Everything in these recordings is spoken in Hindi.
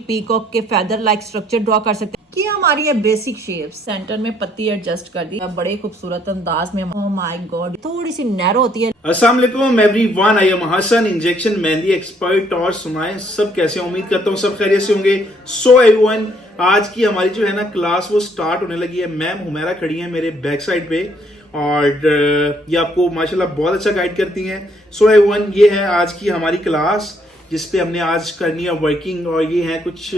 पीकॉक के फेदर लाइक स्ट्रक्चर ड्रॉ कर सकते हैं कि हमारी ये बेसिक शेप। सेंटर में पत्ती एडजस्ट कर दी बड़े खूबसूरत अंदाज में। ओह माय गॉड, थोड़ी सी नैरो होती है। अस्सलाम वालेकुम everyone, I am Hasan, injection mehndi expert. और सुनाएं सब कैसे, उम्मीद करता हूँ सब खैरियत से होंगे। सो एवरीवन, आज की हमारी जो है ना क्लास वो स्टार्ट होने लगी है। मैम हुमैरा खड़ी है मेरे बैक साइड पे और ये आपको माशाल्लाह बहुत अच्छा गाइड करती हैं। सो एवरीवन, ये है आज की हमारी क्लास जिसपे हमने आज करनी है वर्किंग। और ये है कुछ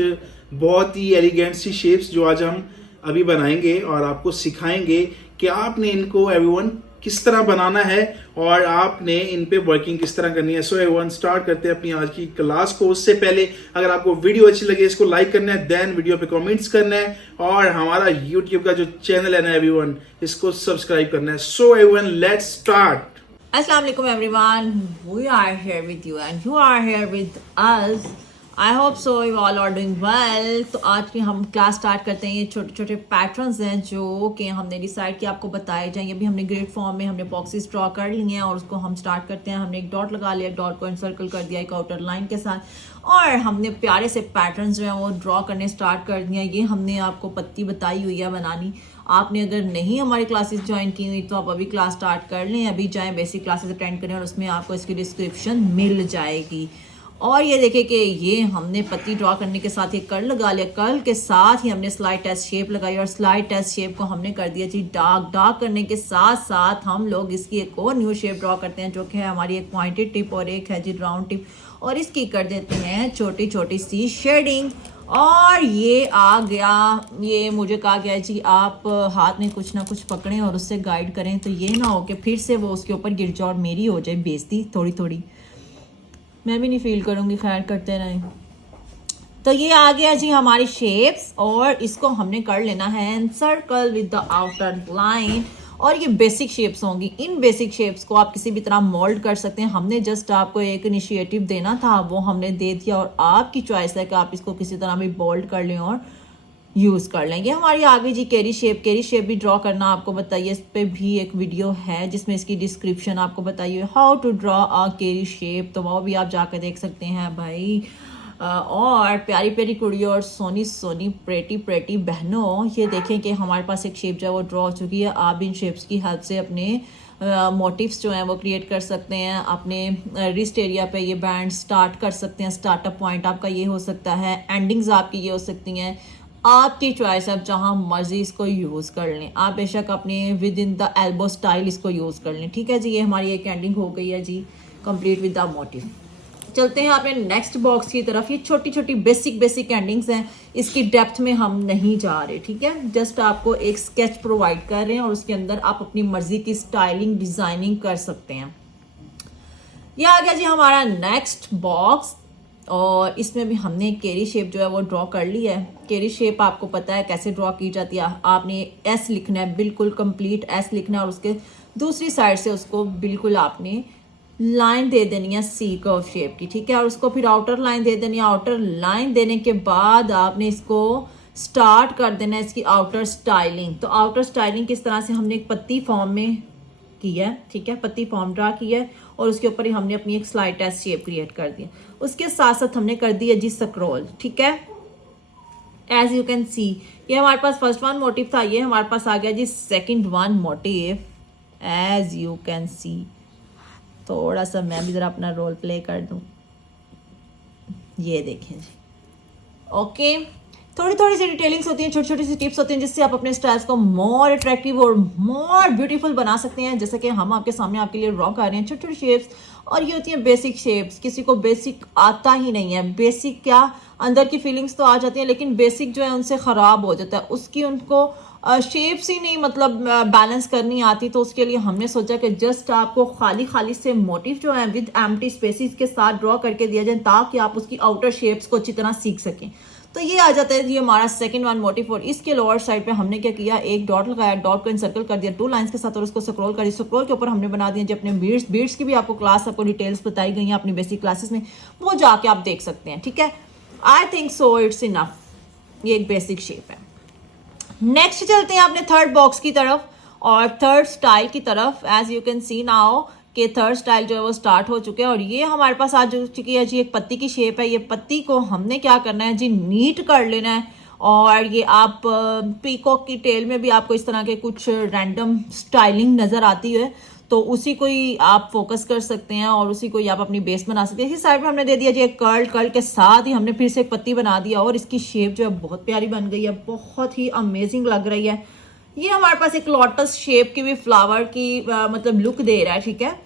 बहुत ही एलिगेंट सी शेप्स जो आज हम अभी बनाएंगे और आपको सिखाएंगे कि आपने इनको एवरीवन किस तरह बनाना है और आपने इन पे वर्किंग किस तरह करनी है। सो एवरीवन, स्टार्ट करते हैं अपनी आज की क्लास को। उससे पहले अगर आपको वीडियो अच्छी लगे इसको लाइक करना है, देन वीडियो पे कमेंट्स करना है और हमारा यूट्यूब का जो चैनल है ना एवरीवन, इसको सब्सक्राइब करना है। So everyone, let's start. अस्सलाम वालेकुम everyone, we are here with you and you are here with us. I hope so you all are doing well. तो आज की हम क्लास स्टार्ट करते हैं। ये छोटे छोटे पैटर्न्स हैं जो कि हमने डिसाइड किया आपको बताए जाएंगे। अभी हमने ग्रिड फॉर्म में हमने बॉक्सेस ड्रॉ कर लिए हैं और उसको हम स्टार्ट करते हैं। हमने एक डॉट लगा लिया, डॉट को इंसर्कल कर दिया एक आउटर लाइन के साथ और हमने प्यारे से पैटर्न्स जो हैं वो ड्रॉ करने स्टार्ट कर दिया। ये हमने आपको पत्ती बताई हुई है बनानी। आपने अगर नहीं हमारी क्लासेस ज्वाइन की हुई तो आप अभी क्लास स्टार्ट कर लें, अभी जाएं बेसिक क्लासेस अटेंड करें और उसमें आपको इसकी डिस्क्रिप्शन मिल जाएगी। और ये देखें कि ये हमने पत्ती ड्रॉ करने के साथ एक कर्ल लगा लिया। कर्ल के साथ ही हमने स्लाइड टेस्ट शेप लगाई और स्लाइड टेस्ट शेप को हमने कर दिया जी डार्क। डार्क करने के साथ साथ हम लोग इसकी एक और न्यू शेप ड्रॉ करते हैं जो कि है हमारी एक पॉइंटेड टिप और एक है जी राउंड टिप, और इसकी कर देते हैं छोटी छोटी सी शेडिंग। और ये आ गया, ये मुझे कहा गया है जी आप हाथ में कुछ ना कुछ पकड़ें और उससे गाइड करें, तो ये ना हो कि फिर से वो उसके ऊपर गिर जाए और मेरी हो जाए बेइज्जती थोड़ी थोड़ी। मैं भी नहीं फील करूँगी, खैर करते रहें। तो ये आ गया जी हमारी शेप्स और इसको हमने कर लेना है circle with the outer line. और ये बेसिक शेप्स होंगी। इन बेसिक शेप्स को आप किसी भी तरह मोल्ड कर सकते हैं। हमने जस्ट आपको एक इनिशिएटिव देना था, वो हमने दे दिया और आपकी चॉइस है कि आप इसको किसी तरह भी बोल्ड कर लें और यूज़ कर लेंगे। हमारी आगे जी कैरी शेप भी ड्रॉ करना आपको बताइए। इस पर भी एक वीडियो है जिसमें इसकी डिस्क्रिप्शन आपको बताइए how to draw a kairi shape, तो वो भी आप जाकर देख सकते हैं भाई। और प्यारी प्यारी कुड़ियों और सोनी सोनी प्रेटी प्रेटी बहनों, ये देखें कि हमारे पास एक शेप जो है वो ड्रॉ हो चुकी है। आप इन शेप्स की हेल्प से अपने मोटिव्स जो हैं वो क्रिएट कर सकते हैं। अपने रिस्ट एरिया पे ये बैंड स्टार्ट कर सकते हैं। स्टार्टअप पॉइंट आपका ये हो सकता है, एंडिंग्स आपकी ये हो सकती हैं। आपकी चॉइस है, आप जहाँ मर्जी इसको यूज़ कर लें। आप बेशक अपने with in the elbow style इसको यूज़ कर लें। ठीक है जी, ये हमारी एक एंडिंग हो गई है जी कंप्लीट विद द मोटिव। चलते हैं अपने नेक्स्ट बॉक्स की तरफ। ये छोटी छोटी बेसिक एंडिंग्स हैं, इसकी डेप्थ में हम नहीं जा रहे। ठीक है, जस्ट आपको एक स्केच प्रोवाइड कर रहे हैं और उसके अंदर आप अपनी मर्जी की स्टाइलिंग डिजाइनिंग कर सकते हैं। ये आ गया जी हमारा नेक्स्ट बॉक्स और इसमें भी हमने कैरी शेप जो है वो ड्रॉ कर ली है। कैरी शेप आपको पता है कैसे ड्रॉ की जाती है। आपने एस लिखना है, बिल्कुल कंप्लीट एस लिखना है और उसके दूसरी साइड से उसको बिल्कुल आपने लाइन दे देनी है सी कर्व शेप की। ठीक है, और उसको फिर आउटर लाइन दे देनी है। आउटर लाइन देने के बाद आपने इसको स्टार्ट कर देना है इसकी आउटर स्टाइलिंग। तो आउटर स्टाइलिंग किस तरह से हमने एक पत्ती फॉर्म में की है। ठीक है, पत्ती फॉर्म ड्रा की है और उसके ऊपर ही हमने अपनी एक स्लाइड टेस्ट शेप क्रिएट कर दी। उसके साथ साथ हमने कर दी है जी स्क्रॉल। ठीक है, एज यू कैन सी ये हमारे पास फर्स्ट वन मोटिव था, ये हमारे पास आ गया जी second one motive. As you can see, थोड़ा सा मैं भी ज़रा अपना रोल प्ले कर दूं। ये देखें जी, ओके। थोड़ी थोड़ी सी डिटेलिंग्स होती हैं, छोटी छोटी सी टिप्स होती हैं जिससे आप अपने स्टाइल्स को मोर अट्रैक्टिव और मोर ब्यूटीफुल बना सकते हैं। जैसे कि हम आपके सामने आपके लिए ड्रॉ कर रहे हैं छोटी छोटी शेप्स, और ये होती हैं बेसिक शेप्स। किसी को बेसिक आता ही नहीं है, बेसिक क्या अंदर की फीलिंग्स तो आ जाती हैं लेकिन बेसिक जो है उनसे ख़राब हो जाता है, उसकी उनको शेप्स ही नहीं मतलब बैलेंस करनी आती। तो उसके लिए हमने सोचा कि जस्ट आपको खाली खाली से मोटिव जो है विद एम्प्टी स्पेसिस के साथ ड्रॉ करके दिया जाए ताकि आप उसकी आउटर शेप्स को अच्छी तरह सीख सकें। तो ये आ जाता है ये हमारा सेकंड वन मोटिव। और इसके लोअर साइड पे हमने क्या किया, एक डॉट लगाया, डॉट को इंसर्कल कर दिया 2 लाइंस के साथ और उसको स्क्रॉल कर दिया। स्क्रॉल के ऊपर हमने बना दिया जो अपने बीड्स की भी आपको क्लास आपको डिटेल्स बताई गई हैं अपनी बेसिक क्लासेस में, वो जाके आप देख सकते हैं। ठीक है, I think so it's enough. ये एक बेसिक शेप है। नेक्स्ट चलते हैं अपने थर्ड बॉक्स की तरफ और थर्ड स्टाइल की तरफ। As you can see now के थर्ड स्टाइल जो है वो स्टार्ट हो चुके हैं और ये हमारे पास आ चुकी है जी एक पत्ती की शेप है। ये पत्ती को हमने क्या करना है जी, नीट कर लेना है। और ये आप पीकॉक की टेल में भी आपको इस तरह के कुछ रैंडम स्टाइलिंग नज़र आती है, तो उसी को ही आप फोकस कर सकते हैं और उसी को ही आप अपनी बेस बना सकते हैं। इसी साइड में हमने दे दिया जी एक कर्ल के साथ ही हमने फिर से एक पत्ती बना दिया और इसकी शेप जो है बहुत प्यारी बन गई है, बहुत ही अमेजिंग लग रही है। ये हमारे पास एक लोटस शेप की भी फ्लावर की मतलब लुक दे रहा है, ठीक है,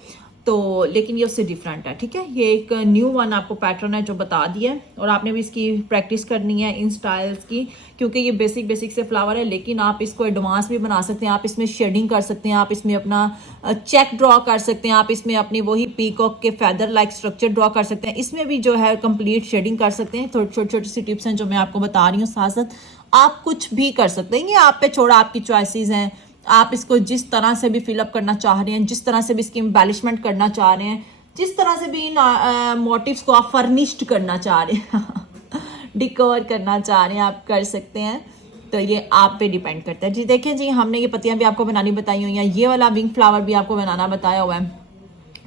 तो लेकिन ये उससे डिफरेंट है, ठीक है। ये एक न्यू वन आपको पैटर्न है जो बता दिया है और आपने भी इसकी प्रैक्टिस करनी है इन स्टाइल्स की, क्योंकि ये बेसिक से फ्लावर है, लेकिन आप इसको एडवांस भी बना सकते हैं। आप इसमें शेडिंग कर सकते हैं, आप इसमें अपना चेक ड्रॉ कर सकते हैं, आप इसमें अपनी वही पीकॉक के फेदर लाइक स्ट्रक्चर ड्रॉ कर सकते हैं। इसमें भी जो है कंप्लीट शेडिंग कर सकते हैं। छोटी छोटी सी टिप्स हैं जो मैं आपको बता रही हूँ, साथ साथ आप कुछ भी कर सकते हैं। ये आप पे छोड़ा, आपकी चॉइसेस हैं। आप इसको जिस तरह से भी फिलअप करना चाह रहे हैं, जिस तरह से भी इसकी एम्बेलिशमेंट करना चाह रहे हैं, जिस तरह से भी इन मोटिव्स को आप फर्निश्ड करना चाह रहे हैं डिकोर करना चाह रहे हैं, आप कर सकते हैं। तो ये आप पे डिपेंड करता है जी। देखिए जी, हमने ये पत्तियां भी आपको बनानी बताई हुई हैं, ये वाला विंग फ्लावर भी आपको बनाना बताया हुआ है।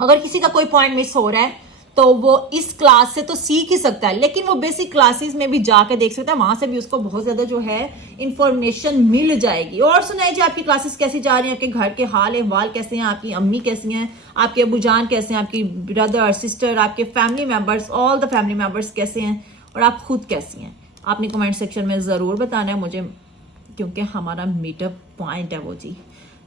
अगर किसी का कोई पॉइंट मिस हो रहा है तो वो इस क्लास से तो सीख ही सकता है, लेकिन वो बेसिक क्लासेस में भी जाकर देख सकता है, वहां से भी उसको बहुत ज्यादा जो है इंफॉर्मेशन मिल जाएगी। और सुनाइए जी, आपकी क्लासेस कैसी जा रही हैं, आपके घर के हाल अहवाल कैसे हैं, आपकी अम्मी कैसी हैं, आपके अबूजान कैसे हैं, आपकी ब्रदर सिस्टर, आपके family members, all the family members कैसे हैं और आप खुद कैसी हैं। आपने कमेंट सेक्शन में जरूर बताना है मुझे, क्योंकि हमारा मीटअप पॉइंट है वो जी।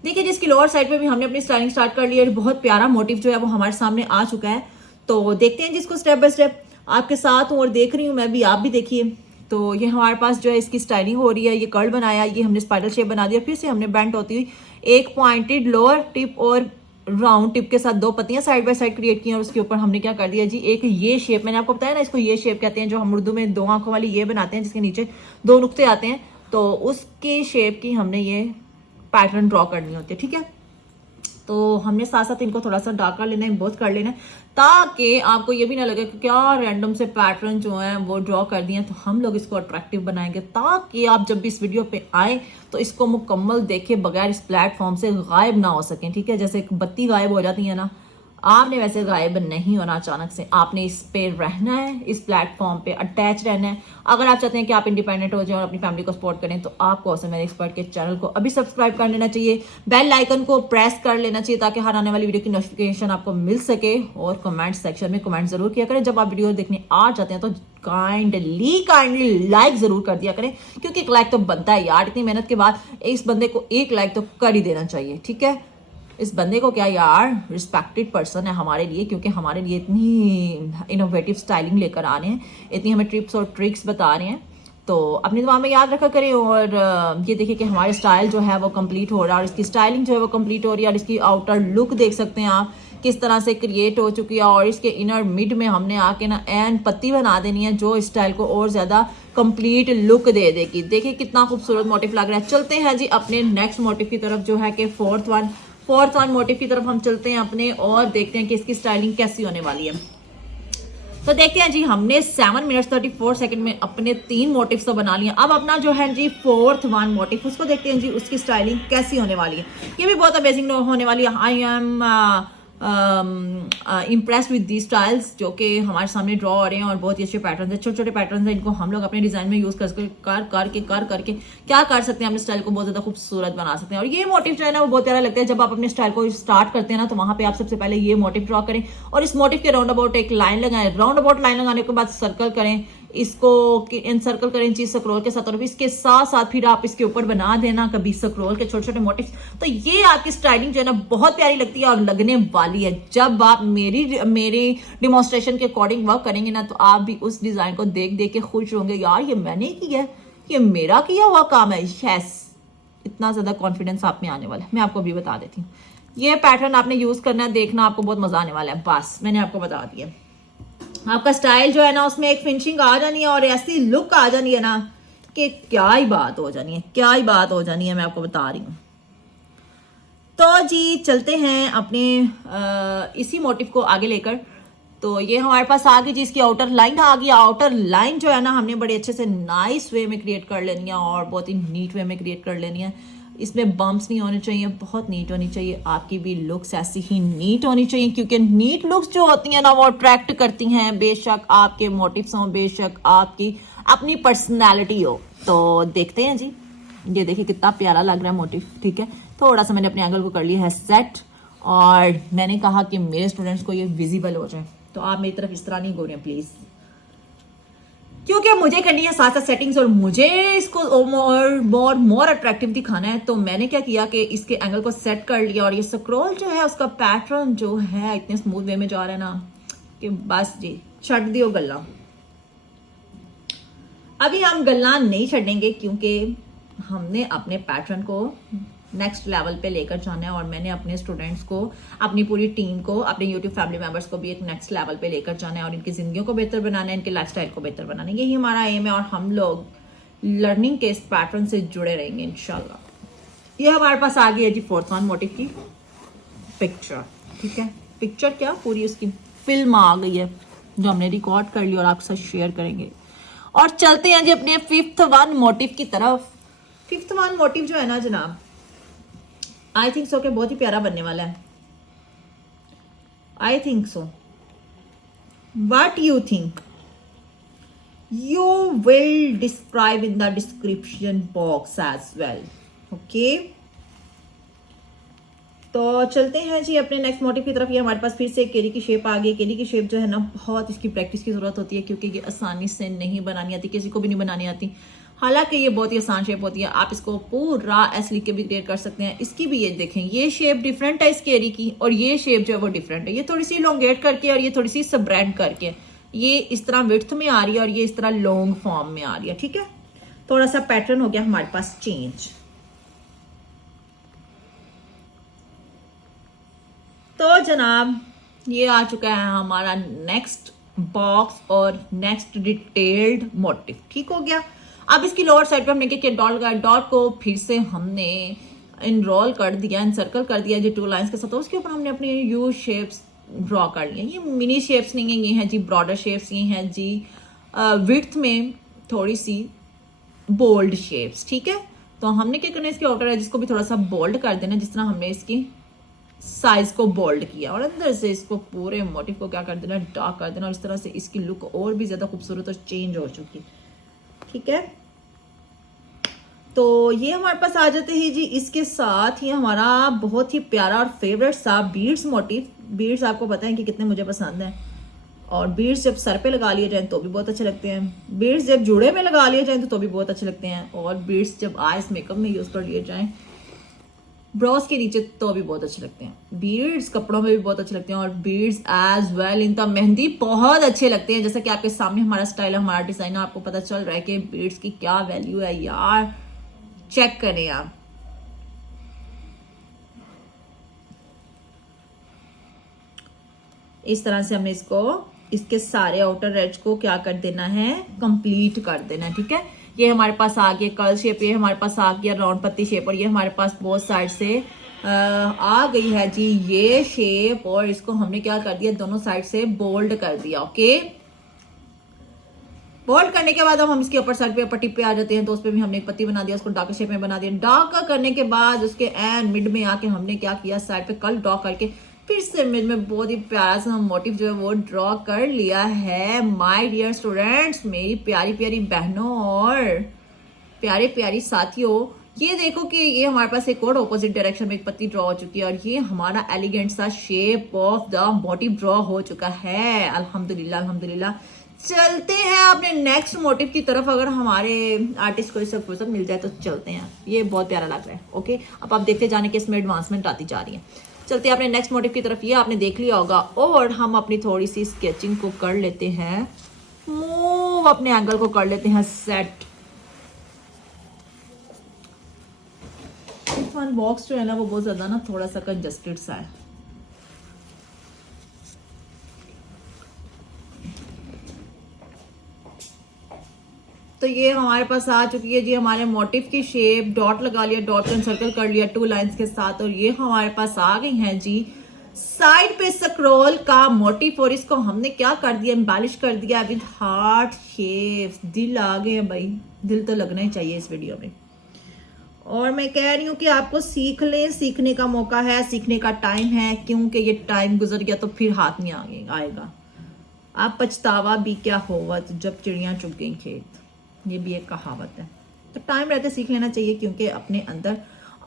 देखिए जिसकी लोअर साइड पे भी हमने अपनी स्टाइलिंग स्टार्ट कर ली है, बहुत प्यारा मोटिव जो है वो हमारे सामने आ चुका है। तो देखते हैं जिसको स्टेप बाय स्टेप आपके साथ हूँ और देख रही हूँ मैं भी, आप भी देखिए। तो ये हमारे पास जो है इसकी स्टाइलिंग हो रही है, ये कर्ल बनाया, ये हमने स्पाइरल शेप बना दिया, फिर से हमने बेंट होती हुई एक पॉइंटेड लोअर टिप और राउंड टिप के साथ दो पत्तियां साइड बाय साइड क्रिएट की और उसके ऊपर हमने क्या कर दिया जी, एक ये शेप, मैंने आपको बताया ना इसको ये शेप कहते हैं, जो हम उर्दू में दो आंखों वाली ये बनाते हैं जिसके नीचे दो नुक्ते आते हैं, तो उसके शेप की हमने ये पैटर्न ड्रॉ करनी होती है, ठीक है। तो हमने साथ साथ इनको थोड़ा सा डार्क कर लेना है, बहुत कर लेना है, ताकि आपको ये भी ना लगे कि क्या रैंडम से पैटर्न जो है वो ड्रॉ कर दिए। तो हम लोग इसको अट्रैक्टिव बनाएंगे ताकि आप जब भी इस वीडियो पे आए तो इसको मुकम्मल देखे बगैर इस प्लेटफॉर्म से गायब ना हो सकें, ठीक है। जैसे बत्ती गायब हो जाती है ना, आपने वैसे गायब नहीं होना अचानक से, आपने इस पे रहना है, इस प्लेटफॉर्म पे अटैच रहना है। अगर आप चाहते हैं कि आप इंडिपेंडेंट हो जाए और अपनी फैमिली को सपोर्ट करें तो आपको ऑसम मेरे एक्सपर्ट के चैनल को अभी सब्सक्राइब कर लेना चाहिए, बेल आइकन को प्रेस कर लेना चाहिए ताकि हर आने वाली वीडियो की नोटिफिकेशन आपको मिल सके। और कमेंट सेक्शन में कमेंट जरूर किया करें जब आप वीडियो देखने आ जाते हैं, तो काइंडली लाइक जरूर कर दिया करें, क्योंकि एक लाइक तो बनता है यार, इतनी मेहनत के बाद इस बंदे को एक लाइक तो कर ही देना चाहिए, ठीक है। इस बंदे को क्या यार, रिस्पेक्टेड पर्सन है हमारे लिए, क्योंकि हमारे लिए इतनी इनोवेटिव स्टाइलिंग लेकर आ रहे हैं, इतनी हमें टिप्स और ट्रिक्स बता रहे हैं। तो अपनी दुआ में याद रखा करें। और ये देखिए कि हमारे स्टाइल जो है वो कंप्लीट हो रहा है और इसकी स्टाइलिंग जो है वो कंप्लीट हो रही है और इसकी आउटर लुक देख सकते हैं आप किस तरह से क्रिएट हो चुकी है। और इसके इनर मिड में हमने आके ना एन पत्ती बना देनी है जो स्टाइल को और ज्यादा कंप्लीट लुक दे देगी। देखिए कितना खूबसूरत मोटिव लग रहा है। चलते हैं जी अपने नेक्स्ट मोटिव की तरफ, जो है कि फोर्थ वन मोटिव की तरफ हम चलते हैं अपने और देखते हैं कि इसकी स्टाइलिंग कैसी होने वाली है। तो देखते हैं जी, हमने 7 मिनट 34 सेकंड में अपने 3 मोटिव्स तो बना लिए। अब अपना जो है जी फोर्थ वन मोटिव, उसको देखते हैं जी उसकी स्टाइलिंग कैसी होने वाली है। ये भी बहुत अमेजिंग होने वाली है। I am impressed with the styles जो कि हमारे सामने ड्रॉ हो रहे हैं और बहुत ही अच्छे पैटर्न है, छोटे छोटे पैटर्न है। इनको हम लोग अपने डिजाइन में यूज करके क्या कर सकते हैं, अपने स्टाइल को बहुत ज्यादा खूबसूरत बना सकते हैं। और ये मोटिव जो है ना वो बहुत प्यारा लगता है। जब आप अपने स्टाइल को स्टार्ट करते हैं ना तो वहां पे आप सबसे पहले ये मोटिव ड्रॉ करें और इस मोटिव के राउंड अबाउट एक लाइन लगाएं। राउंड अबाउट लाइन लगाने के बाद सर्कल करें, इसको इनसर्कल करें चीज स्क्रॉल के साथ और इसके साथ साथ फिर आप इसके ऊपर बना देना कभी स्क्रॉल के छोटे छोटे मोटिव्स। तो ये आपकी स्टाइलिंग जो है ना बहुत प्यारी लगती है और लगने वाली है। जब आप मेरी डिमॉन्स्ट्रेशन के अकॉर्डिंग वर्क करेंगे ना तो आप भी उस डिजाइन को देख देख के खुश होंगे, यार ये मैंने किया है, ये मेरा किया हुआ काम है। यस, इतना ज्यादा कॉन्फिडेंस आप में आने वाला है। मैं आपको भी बता देती हूँ, ये पैटर्न आपने यूज करना है, देखना आपको बहुत मजा आने वाला है। बस मैंने आपको बता दिया, आपका स्टाइल जो है ना उसमें एक फिनिशिंग आ जानी है और ऐसी लुक आ जानी है ना कि क्या ही बात हो जानी है, मैं आपको बता रही हूँ। तो जी चलते हैं अपने इसी मोटिव को आगे लेकर। तो ये हमारे पास आ गई जी इसकी आउटर लाइन आ गई। आउटर लाइन जो है ना हमने बड़े अच्छे से नाइस वे में क्रिएट कर लेनी है और बहुत ही नीट वे में क्रिएट कर लेनी है। इसमें बम्प्स नहीं होने चाहिए, बहुत नीट होनी चाहिए। आपकी भी लुक्स ऐसी ही नीट होनी चाहिए, क्योंकि नीट लुक्स जो होती हैं ना वो अट्रैक्ट करती हैं, बेशक आपके मोटिव्स हों, बेशक आपकी अपनी पर्सनैलिटी हो। तो देखते हैं जी, ये देखिए कितना प्यारा लग रहा है मोटिव। ठीक है, थोड़ा सा मैंने अपने एंगल को कर लिया है सेट, और मैंने कहा कि मेरे स्टूडेंट्स को ये विजिबल हो जाए। तो आप मेरी तरफ इस तरह नहीं घूरिए प्लीज, क्योंकि मुझे करनी है साथ साथ सेटिंग्स और मुझे इसको मोर अट्रैक्टिव दिखाना है। तो मैंने क्या किया कि इसके एंगल को सेट कर लिया, और ये स्क्रॉल जो है उसका पैटर्न जो है इतने स्मूथ वे में जा रहा है ना कि बस जी छट दियो गल्ला। अभी हम गल्ला नहीं छड़ेंगे, क्योंकि हमने अपने पैटर्न को नेक्स्ट लेवल पे लेकर जाना है, और मैंने अपने स्टूडेंट्स को, अपनी पूरी टीम को, अपने यूट्यूब फैमिली मेंबर्स को भी एक नेक्स्ट लेवल पे लेकर जाना है, और इनकी जिंदगियों को बेहतर बनाना है, इनके लाइफस्टाइल को बेहतर बनाना है। यही हमारा एम है, और हम लोग लर्निंग के इस पैटर्न से जुड़े रहेंगे इंशाल्लाह। ये हमारे पास आ गई है जी फोर्थ वन मोटिव की पिक्चर। ठीक है, पिक्चर क्या पूरी उसकी फिल्म आ गई है जो हमने रिकॉर्ड कर ली और आपके साथ शेयर करेंगे। और चलते हैं जी अपने फिफ्थ वन मोटिव की तरफ। फिफ्थ वन मोटिव जो है ना जनाब, आई थिंक सो कि बहुत ही प्यारा बनने वाला है। I think so, what you think, you will describe in the description box as well. Okay, तो चलते हैं जी अपने नेक्स्ट मोटिव की तरफ। ये हमारे पास फिर से केरी की शेप आ गई। केरी की शेप जो है ना बहुत इसकी प्रैक्टिस की जरूरत होती है, क्योंकि ये आसानी से नहीं बनानी आती, किसी को भी नहीं बनानी आती। हालांकि ये बहुत ही आसान शेप होती है, आप इसको पूरा ऐसे लिख के भी क्रिएट कर सकते हैं। इसकी भी ये देखें, ये शेप डिफरेंट है इस केरी की, और ये शेप जो है वो डिफरेंट है। ये थोड़ी सी इलोंगेट करके और ये थोड़ी सी स्प्रेड करके, ये इस तरह विड्थ में आ रही है और ये इस तरह लॉन्ग फॉर्म में आ रही है। ठीक है, थोड़ा सा पैटर्न हो गया हमारे पास चेंज। तो जनाब ये आ चुका है हमारा नेक्स्ट बॉक्स और नेक्स्ट डिटेल्ड मोटिव। ठीक हो गया। अब इसकी लोअर साइड पे हमने क्या किया, डॉट का डॉट को फिर से हमने इनरोल कर दिया, इनसर्कल कर दिया जी 2 लाइंस के साथ। उसके ऊपर हमने अपने यू शेप्स ड्रॉ कर लिए। ये मिनी शेप्स नहीं है, ये हैं जी ब्रॉडर शेप्स, ये हैं जी विड्थ में थोड़ी सी बोल्ड शेप्स। ठीक है, तो हमने क्या करना है, इसके आउटर एजेस को भी थोड़ा सा बोल्ड कर देना, जिस तरह हमने इसकी साइज को बोल्ड किया, और अंदर से इसको पूरे मोटिव को क्या कर देना, डार्क कर देना, और इस तरह से इसकी लुक और भी ज्यादा खूबसूरत और चेंज हो चुकी। ठीक है, तो ये हमारे पास आ जाते हैं जी। इसके साथ ही हमारा बहुत ही प्यारा और फेवरेट सा बीड्स मोटिव। बीड्स आपको पता है कि कितने मुझे पसंद है, और बीड्स जब सर पे लगा लिए जाए तो भी बहुत अच्छे लगते हैं, बीड्स जब जूड़े में लगा लिए जाए तो भी बहुत अच्छे लगते हैं, और बीड्स जब आइस मेकअप में यूज कर लिए जाए ब्रोज के नीचे तो भी बहुत अच्छे लगते हैं। बीड्स कपड़ों में भी बहुत अच्छे लगते हैं, और beads as well in the mehndi बहुत अच्छे लगते हैं। जैसा कि आपके सामने हमारा स्टाइल है, हमारा डिजाइन है, आपको पता चल रहा है कि बीड्स की क्या वैल्यू है यार। चेक करें आप, इस तरह से हमें इसको, इसके सारे आउटर एज को क्या कर देना है, कंप्लीट कर देना है। ठीक है, ये हमारे पास आ गया कर्ल शेप, ये हमारे पास आ गया राउंड पत्ती शेप, और ये हमारे पास बोथ साइड से आ गई है जी ये शेप, और इसको हमने क्या कर दिया, दोनों साइड से बोल्ड कर दिया। ओके, बोल्ड करने के बाद अब हम इसके ऊपर साइड पे ऊपर टिप पे आ जाते हैं, तो उस पे भी हमने एक पत्ती बना दिया, उसको डार्क शेप में बना दिया। डार्क करने के बाद उसके एंड मिड में आके हमने क्या किया, साइड पे कर्ल ड्रॉ करके फिर से मिड में बहुत ही प्यारा सा मोटिव जो है वो ड्रॉ कर लिया है। माय डियर स्टूडेंट्स, मेरी प्यारी प्यारी बहनों और प्यारे प्यारी साथियों, ये देखो कि ये हमारे पास एक और ऑपोजिट डायरेक्शन में एक पत्ती ड्रॉ हो चुकी है, और ये हमारा एलिगेंट सा shape of the motive draw हो चुका है। अल्हम्दुलिल्लाह अल्हम्दुलिल्लाह। चलते हैं अपने नेक्स्ट मोटिव की तरफ। अगर हमारे आर्टिस्ट को इससे फुर्सत मिल जाए तो चलते हैं। ये बहुत प्यारा लग रहा है। ओके, अब आप देखते जाने कि इसमें एडवांसमेंट आती जा रही है। चलते हैं अपने नेक्स्ट मोटिव की तरफ। ये आपने देख लिया होगा, और हम अपनी थोड़ी सी स्केचिंग को कर लेते हैं मूव, अपने एंगल को कर लेते हैं सेट। वन बॉक्स जो है ना वो बहुत ज्यादा ना थोड़ा सा कंजस्टेड सा है। तो ये हमारे पास आ चुकी है जी हमारे मोटिव की शेप। डॉट लगा लिया, डॉट का सर्कल कर लिया 2 लाइंस के साथ, और ये हमारे पास आ गई हैं जी साइड पे स्क्रॉल का मोटिव, और इसको हमने क्या कर दिया, एम्बेलिश कर दिया विद हार्ट शेप्स। दिल आ गए हैं भाई, दिल तो लगना ही चाहिए इस वीडियो में। और मैं कह रही हूँ कि आपको सीख लें, सीखने का मौका है, सीखने का टाइम है, क्योंकि ये टाइम गुजर गया तो फिर हाथ नहीं आएगा। आप पछतावा भी क्या होवत जब चिड़ियाँ चुग गई खेत, ये भी एक कहावत है। तो टाइम रहते सीख लेना चाहिए, क्योंकि अपने अंदर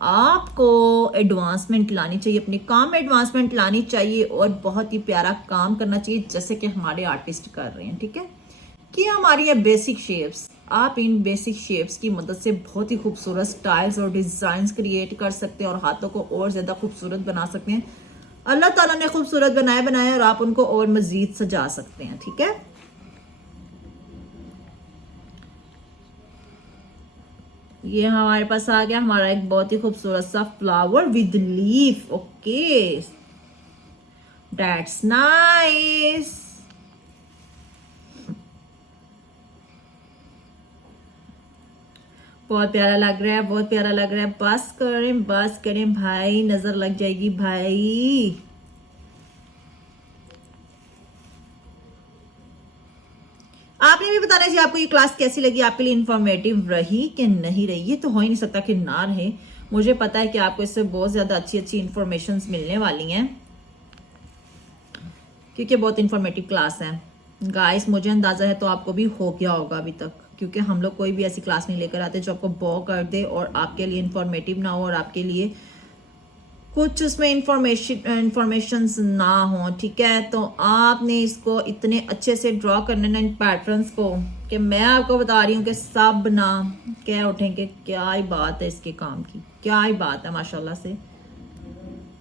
आपको एडवांसमेंट लानी चाहिए, अपने काम में एडवांसमेंट लानी चाहिए और बहुत ही प्यारा काम करना चाहिए, जैसे कि हमारे आर्टिस्ट कर रहे हैं। ठीक है, कि हमारी ये बेसिक शेप्स, आप इन बेसिक शेप्स की मदद से बहुत ही खूबसूरत स्टाइल्स और डिज़ाइंस क्रिएट कर सकते हैं और हाथों को और ज़्यादा खूबसूरत बना सकते हैं। अल्लाह ताला ने खूबसूरत बनाए और आप उनको और मज़ीद सजा सकते हैं। ठीक है, ये हमारे पास आ गया हमारा एक बहुत ही खूबसूरत सा flower with leaf. Okay, that's nice. बहुत प्यारा लग रहा है, बहुत प्यारा लग रहा है। बस करें भाई, नजर लग जाएगी भाई। आपने भी बताना चाहिए आपको ये क्लास कैसी लगी, आपके लिए इंफॉर्मेटिव रही कि नहीं रही। ये तो हो ही नहीं सकता कि ना रहे। मुझे पता है कि आपको इससे बहुत ज्यादा अच्छी अच्छी इंफॉर्मेशन मिलने वाली हैं, क्योंकि बहुत इंफॉर्मेटिव क्लास है गाइस। मुझे अंदाजा है तो आपको भी हो गया होगा अभी तक, क्योंकि हम लोग कोई भी ऐसी क्लास नहीं लेकर आते जो आपको बो कर दे और आपके लिए इंफॉर्मेटिव ना हो और आपके लिए कुछ उसमें इंफॉर्मेशंस ना हो। ठीक है, तो आपने इसको इतने अच्छे से ड्रॉ करने ना इन पैटर्न्स को, कि मैं आपको बता रही हूँ कि सब ना क्या उठेंगे। क्या ही बात है इसके काम की, क्या ही बात है माशाल्लाह से।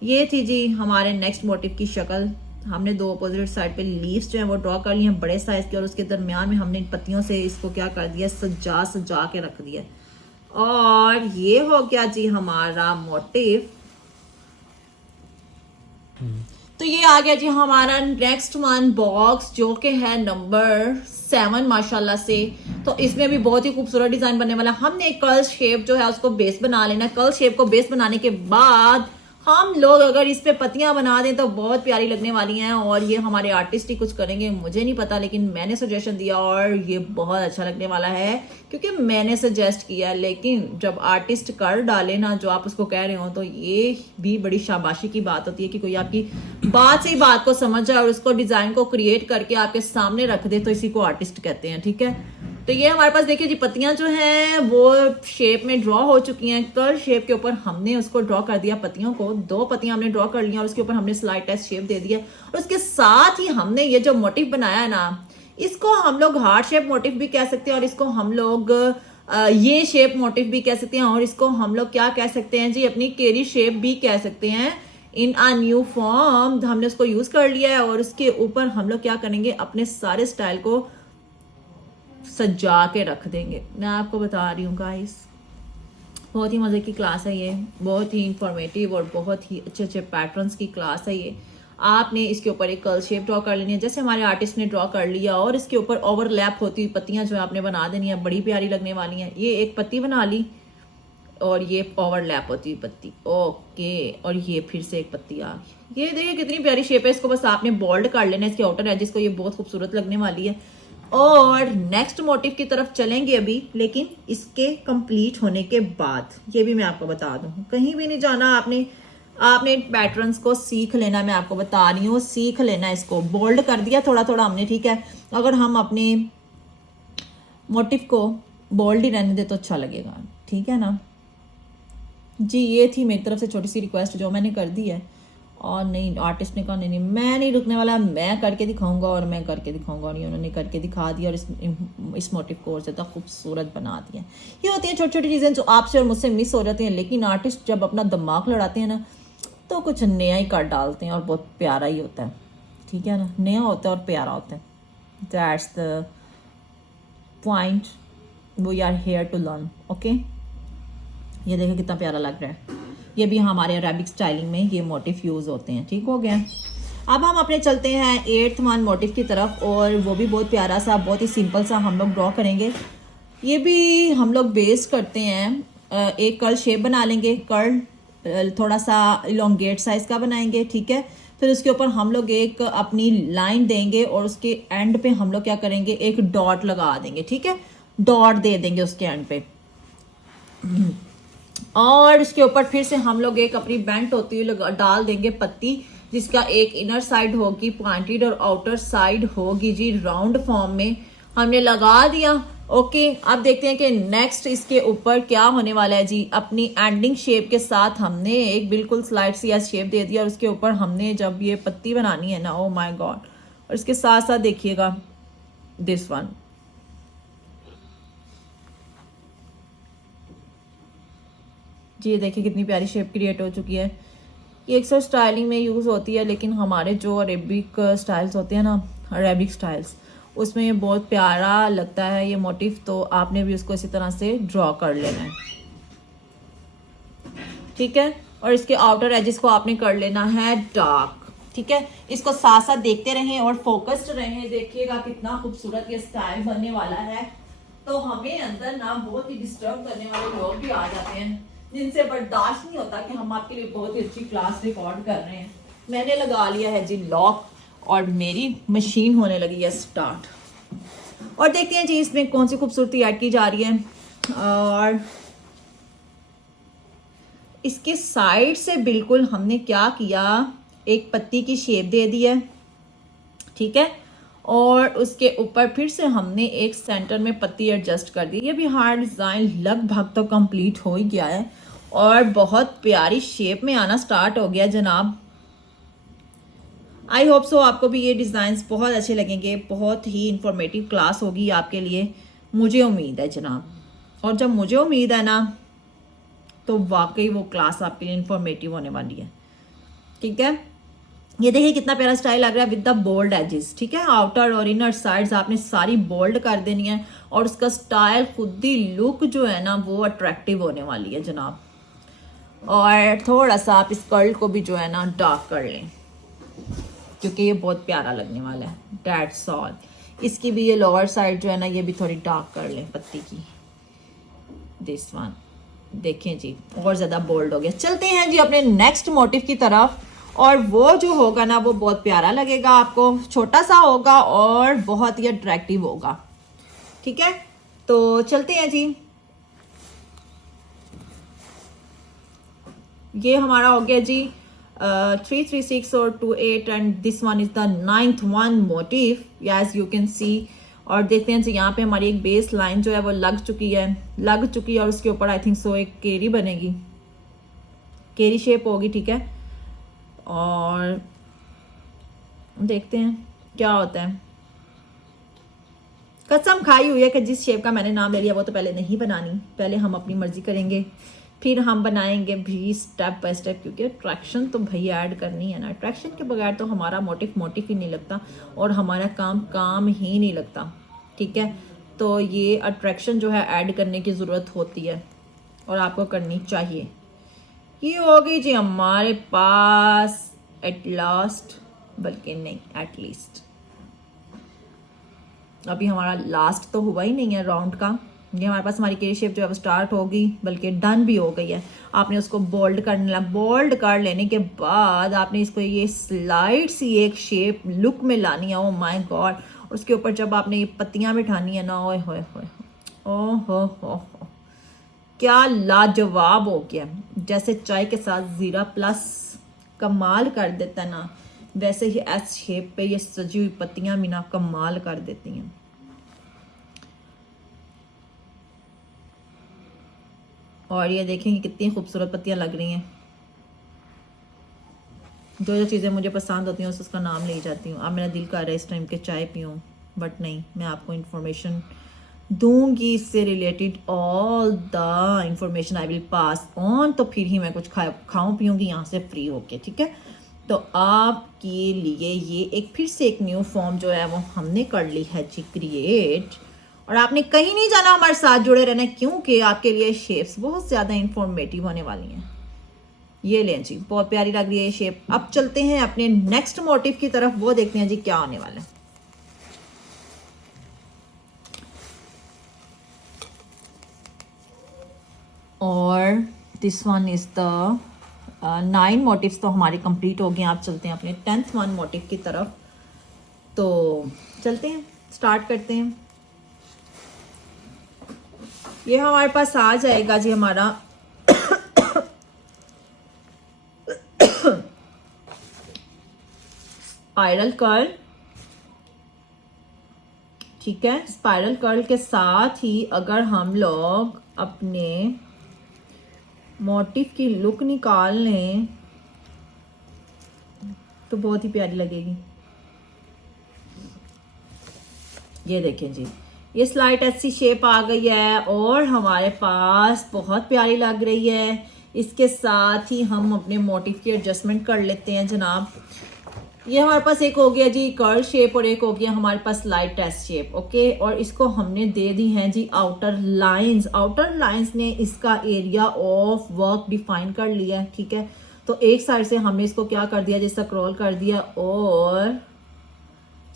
ये थी जी हमारे नेक्स्ट मोटिव की शक्ल। हमने दो अपोजिट साइड पे लीव्स जो है वो ड्रॉ कर लिए हैं बड़े साइज के, और उसके दरमियान में हमने इन पत्तियों से इसको क्या कर दिया, सजा के रख दिया। और ये हो गया जी हमारा मोटिव। तो ये आ गया जी हमारा नेक्स्ट वन बॉक्स, जो कि है नंबर 7 माशाल्लाह से। तो इसमें भी बहुत ही खूबसूरत डिजाइन बनने वाला। हमने एक कर्ल शेप जो है उसको बेस बना लेना। कर्ल शेप को बेस बनाने के बाद हम लोग अगर इस पे पत्तियां बना दें तो बहुत प्यारी लगने वाली हैं। और ये हमारे आर्टिस्ट ही कुछ करेंगे, मुझे नहीं पता, लेकिन मैंने सजेशन दिया और ये बहुत अच्छा लगने वाला है क्योंकि मैंने सजेस्ट किया। लेकिन जब आर्टिस्ट कर डाले ना जो आप उसको कह रहे हो, तो ये भी बड़ी शाबाशी की बात होती है कि कोई आपकी बात से ही बात को समझ जाए और उसको डिजाइन को क्रिएट करके आपके सामने रख दे, तो इसी को आर्टिस्ट कहते हैं। ठीक है, तो ये हमारे पास देखिए जी पत्तियां जो हैं वो शेप में ड्रॉ हो चुकी हैं। कर्व शेप के ऊपर हमने उसको ड्रॉ कर दिया, पत्तियों को 2 पत्तियां हमने ड्रॉ कर लिया और उसके ऊपर हमने स्लाइड टेस्ट शेप दे दिया। और उसके साथ ही हमने ये जो मोटिव बनाया है ना, इसको हम लोग हार्ट शेप मोटिव भी कह सकते हैं और इसको हम लोग ये शेप मोटिव भी कह सकते हैं और इसको हम लोग क्या कह सकते हैं जी, अपनी केरी शेप भी कह सकते हैं। इन अ न्यू फॉर्म हमने उसको यूज कर लिया है और उसके ऊपर हम लोग क्या करेंगे, अपने सारे स्टाइल को सजा के रख देंगे। मैं आपको बता रही हूँ गाइस, बहुत ही मज़े की क्लास है ये, बहुत ही इंफॉर्मेटिव और बहुत ही अच्छे अच्छे पैटर्न्स की क्लास है ये। आपने इसके ऊपर एक कर्ल शेप ड्रॉ कर लेनी है जैसे हमारे आर्टिस्ट ने ड्रॉ कर लिया, और इसके ऊपर ओवरलैप होती हुई पत्तियां जो है आपने बना देनी है, बड़ी प्यारी लगने वाली हैं। ये एक पत्ती बना ली और ये ओवरलैप होती हुई पत्ती, ओके, और ये फिर से एक पत्ती आ गई। ये देखिए कितनी प्यारी शेप है। इसको बस आपने बोल्ड कर लेना है इसके आउटर एजेस को, ये बहुत खूबसूरत लगने वाली है। और नेक्स्ट मोटिव की तरफ चलेंगे अभी, लेकिन इसके कंप्लीट होने के बाद। ये भी मैं आपको बता दूं, कहीं भी नहीं जाना आपने पैटर्न्स को सीख लेना। मैं आपको बता रही हूँ, सीख लेना। इसको बोल्ड कर दिया थोड़ा थोड़ा हमने, ठीक है। अगर हम अपने मोटिव को बोल्ड ही रहने दे तो अच्छा लगेगा, ठीक है ना जी। ये थी मेरी तरफ से छोटी सी रिक्वेस्ट जो मैंने कर दी है। और नहीं, आर्टिस्ट ने कहा नहीं मैं नहीं रुकने वाला, मैं करके दिखाऊंगा और मैं करके दिखाऊंगा। और ये उन्होंने करके दिखा दिया और इस मोटिव को और ज़्यादा खूबसूरत बना दिया। ये होती हैं छोटी छोटी चीज़ें जो आपसे और मुझसे मिस हो जाती हैं, लेकिन आर्टिस्ट जब अपना दिमाग लड़ाते हैं ना तो कुछ नया ही कर डालते हैं और बहुत प्यारा ही होता है, ठीक है ना। नया होता है और प्यारा होता है। That's the point, we are here to learn, okay. ये देखिए कितना प्यारा लग रहा है। ये भी हमारे अरेबिक स्टाइलिंग में ये मोटिव यूज़ होते हैं, ठीक हो गया। अब हम अपने चलते हैं 8th वन मोटिव की तरफ, और वो भी बहुत प्यारा सा, बहुत ही सिंपल सा हम लोग ड्रॉ करेंगे। ये भी हम लोग बेस करते हैं, एक कर्ल शेप बना लेंगे, कर्ल थोड़ा सा इलोंगेट साइज का बनाएंगे, ठीक है। फिर उसके ऊपर हम लोग एक अपनी लाइन देंगे और उसके एंड पे हम लोग क्या करेंगे, एक डॉट लगा देंगे, ठीक है। डॉट दे देंगे उसके एंड पे। और इसके ऊपर फिर से हम लोग एक अपनी बेंट होती हुई डाल देंगे पत्ती, जिसका एक इनर साइड होगी पॉइंटेड और आउटर साइड होगी जी राउंड फॉर्म में। हमने लगा दिया। ओके, अब देखते हैं कि नेक्स्ट इसके ऊपर क्या होने वाला है जी। अपनी एंडिंग शेप के साथ हमने एक बिल्कुल स्लाइड सी शेप दे दिया और उसके ऊपर हमने जब ये पत्ती बनानी है ना, ओ माय गॉड, और इसके साथ साथ देखिएगा दिस वन, जी देखिए कितनी प्यारी शेप क्रिएट हो चुकी है। ये अक्सर स्टाइलिंग में यूज़ होती है, लेकिन हमारे जो अरेबिक स्टाइल्स होते हैं ना, अरेबिक स्टाइल्स, उसमें ये बहुत प्यारा लगता है ये मोटिव। तो आपने भी उसको इसी तरह से ड्रॉ कर लेना है, ठीक है। और इसके आउटर एजेस को आपने कर लेना है डार्क, ठीक है। इसको साथ साथ देखते रहें और फोकस्ड रहें, देखिएगा कितना खूबसूरत ये स्टाइल बनने वाला है। तो हमें अंदर ना बहुत ही डिस्टर्ब करने वाले लोग भी आ जाते हैं, जिनसे बर्दाश्त नहीं होता कि हम आपके लिए बहुत ही अच्छी क्लास रिकॉर्ड कर रहे हैं। मैंने लगा लिया है जी लॉक और मेरी मशीन होने लगी है स्टार्ट। और देखते हैं जी इसमें कौन सी खूबसूरती ऐड की जा रही है। और इसके साइड से बिल्कुल हमने क्या किया, एक पत्ती की शेप दे दी है, ठीक है। और उसके ऊपर फिर से हमने एक सेंटर में पत्ती एडजस्ट कर दी। ये भी हमारा डिज़ाइन लगभग तो कंप्लीट हो ही गया है और बहुत प्यारी शेप में आना स्टार्ट हो गया जनाब। आई होप सो आपको भी ये डिज़ाइंस बहुत अच्छे लगेंगे, बहुत ही इंफॉर्मेटिव क्लास होगी आपके लिए, मुझे उम्मीद है जनाब। और जब मुझे उम्मीद है ना, तो वाकई वो क्लास आपके लिए इंफॉर्मेटिव होने वाली है, ठीक है। ये देखिए कितना प्यारा स्टाइल लग रहा है विद द बोल्ड एजेस, ठीक है। आउटर और इनर साइड्स आपने सारी बोल्ड कर देनी है और उसका स्टाइल, खुद ही लुक जो है ना वो अट्रैक्टिव होने वाली है जनाब। और थोड़ा सा आप इस कर्ल को भी जो है ना डार्क कर लें, क्योंकि ये बहुत प्यारा लगने वाला है। That's all. इसकी भी ये लोअर साइड जो है ना, ये भी थोड़ी डार्क कर लें पत्ती की, दिस वन। देखें जी और ज़्यादा बोल्ड हो गया। चलते हैं जी अपने नेक्स्ट मोटिव की तरफ, और वो जो होगा ना वो बहुत प्यारा लगेगा आपको, छोटा सा होगा और बहुत ही अट्रैक्टिव होगा, ठीक है। तो चलते हैं जी। ये हमारा हो गया जी 336 और 28 and this one is the 9th one motive as you can see. और देखते हैं जी यहाँ पे हमारी एक बेस लाइन जो है वो लग चुकी है और उसके ऊपर आई थिंक सो एक केरी बनेगी, केरी शेप होगी, ठीक है। और देखते हैं क्या होता है। कसम खाई हुई है कि जिस शेप का मैंने नाम ले लिया वो तो पहले नहीं बनानी, पहले हम अपनी मर्जी करेंगे, फिर हम बनाएंगे भी स्टेप बाय स्टेप, क्योंकि अट्रैक्शन तो भाई ऐड करनी है ना। अट्रैक्शन के बगैर तो हमारा मोटिव ही नहीं लगता और हमारा काम ही नहीं लगता, ठीक है। तो ये अट्रैक्शन जो है ऐड करने की ज़रूरत होती है और आपको करनी चाहिए। ये हो गई जी हमारे पास एट लास्ट, बल्कि नहीं एट लीस्ट। अभी हमारा लास्ट तो हुआ ही नहीं है राउंड का। ये हमारे पास हमारी केरी शेप जो है वो स्टार्ट होगी, बल्कि डन भी हो गई है। आपने उसको बोल्ड करना, बोल्ड कर लेने के बाद आपने इसको ये स्लाइड सी एक शेप लुक में लानी है। Oh my God. और उसके ऊपर जब आपने ये पत्तियां बिठानी है ना, ओए होए होए, ओ हो, क्या लाजवाब हो गया। जैसे चाय के साथ ज़ीरा प्लस कमाल कर देता ना, वैसे ही एस शेप पे ये सजी हुई पत्तियां भी ना कमाल कर देती हैं। और ये देखेंगे कितनी खूबसूरत पत्तियां लग रही हैं। जो चीज़ें मुझे पसंद होती हैं उसका नाम ले जाती हूँ। अब मेरा दिल कर रहा है इस टाइम के चाय पीऊँ, बट नहीं, मैं आपको इन्फॉर्मेशन दूंगी इससे related, all the information I will pass on. तो फिर ही मैं कुछ खाऊं पीऊँगी यहाँ से फ्री होके, ठीक है। तो आपके लिए ये एक फिर से एक न्यू फॉर्म जो है वो हमने कर ली है जी क्रिएट। और आपने कहीं नहीं जाना, हमारे साथ जुड़े रहना, क्योंकि आपके लिए शेप्स बहुत ज़्यादा इंफॉर्मेटिव होने वाली हैं। ये लें जी, बहुत प्यारी लग रही है ये शेप। अब चलते हैं अपने नेक्स्ट मोटिव की तरफ, वो देखते हैं जी क्या होने वाला है। और this one is the 9 motives तो हमारे कंप्लीट हो गए। आप चलते हैं अपने 10th वन मोटिव की तरफ। तो चलते हैं, स्टार्ट करते हैं। ये हमारे पास आ जाएगा जी हमारा स्पाइरल कर्ल, ठीक है। स्पाइरल कर्ल के साथ ही अगर हम लोग अपने मोटिफ की लुक निकाल लें तो बहुत ही प्यारी लगेगी। ये देखें जी, ये स्लाइट ऐसी शेप आ गई है और हमारे पास बहुत प्यारी लग रही है। इसके साथ ही हम अपने मोटिफ की एडजस्टमेंट कर लेते हैं जनाब। ये हमारे पास एक हो गया जी कर्ल शेप और एक हो गया हमारे पास स्लाइट टेस्ट शेप, ओके। और इसको हमने दे दी हैं जी आउटर लाइंस। आउटर लाइंस ने इसका एरिया ऑफ वर्क डिफाइन कर लिया है, ठीक है। तो एक साइड से हमने इसको क्या कर दिया जी, स्क्रॉल कर दिया। और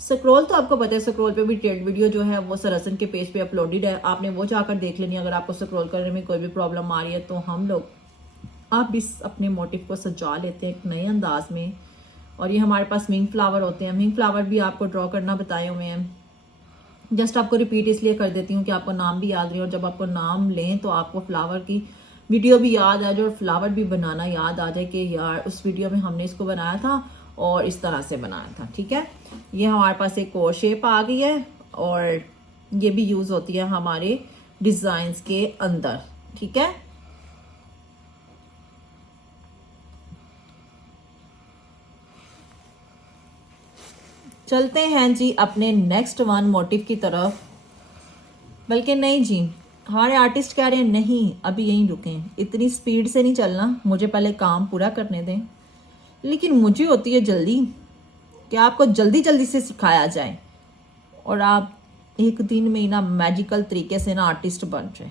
स्क्रॉल तो आपको पता है, स्क्रॉल पे भी डिटेल्ड वीडियो जो है वो सरसन के पेज पे अपलोडेड है, आपने वो जाकर देख लेनी। अगर आपको स्क्रॉल करने में कोई भी प्रॉब्लम आ रही है तो हम लोग आप भी अपने मोटिव को सजा लेते हैं एक नए अंदाज में। और ये हमारे पास विंग फ्लावर होते हैं, विंग फ्लावर भी आपको ड्रॉ करना बताए हुए हैं। जस्ट आपको रिपीट इसलिए कर देती हूँ कि आपको नाम भी याद रहे, और जब आपको नाम लें तो आपको फ्लावर की वीडियो भी याद आ जाए और फ्लावर भी बनाना याद आ जाए कि यार उस वीडियो में हमने इसको बनाया था और इस तरह से बनाया था, ठीक है। ये हमारे पास एक और शेप आ गई है और ये भी यूज होती है हमारे डिजाइन्स के अंदर, ठीक है। चलते हैं जी अपने नेक्स्ट वन मोटिव की तरफ। बल्कि नहीं जी, हमारे आर्टिस्ट कह रहे हैं नहीं अभी यहीं रुकें, इतनी स्पीड से नहीं चलना, मुझे पहले काम पूरा करने दें। लेकिन मुझे होती है जल्दी कि आपको जल्दी जल्दी से सिखाया जाए और आप एक दिन में ही ना मैजिकल तरीके से ना आर्टिस्ट बन रहे।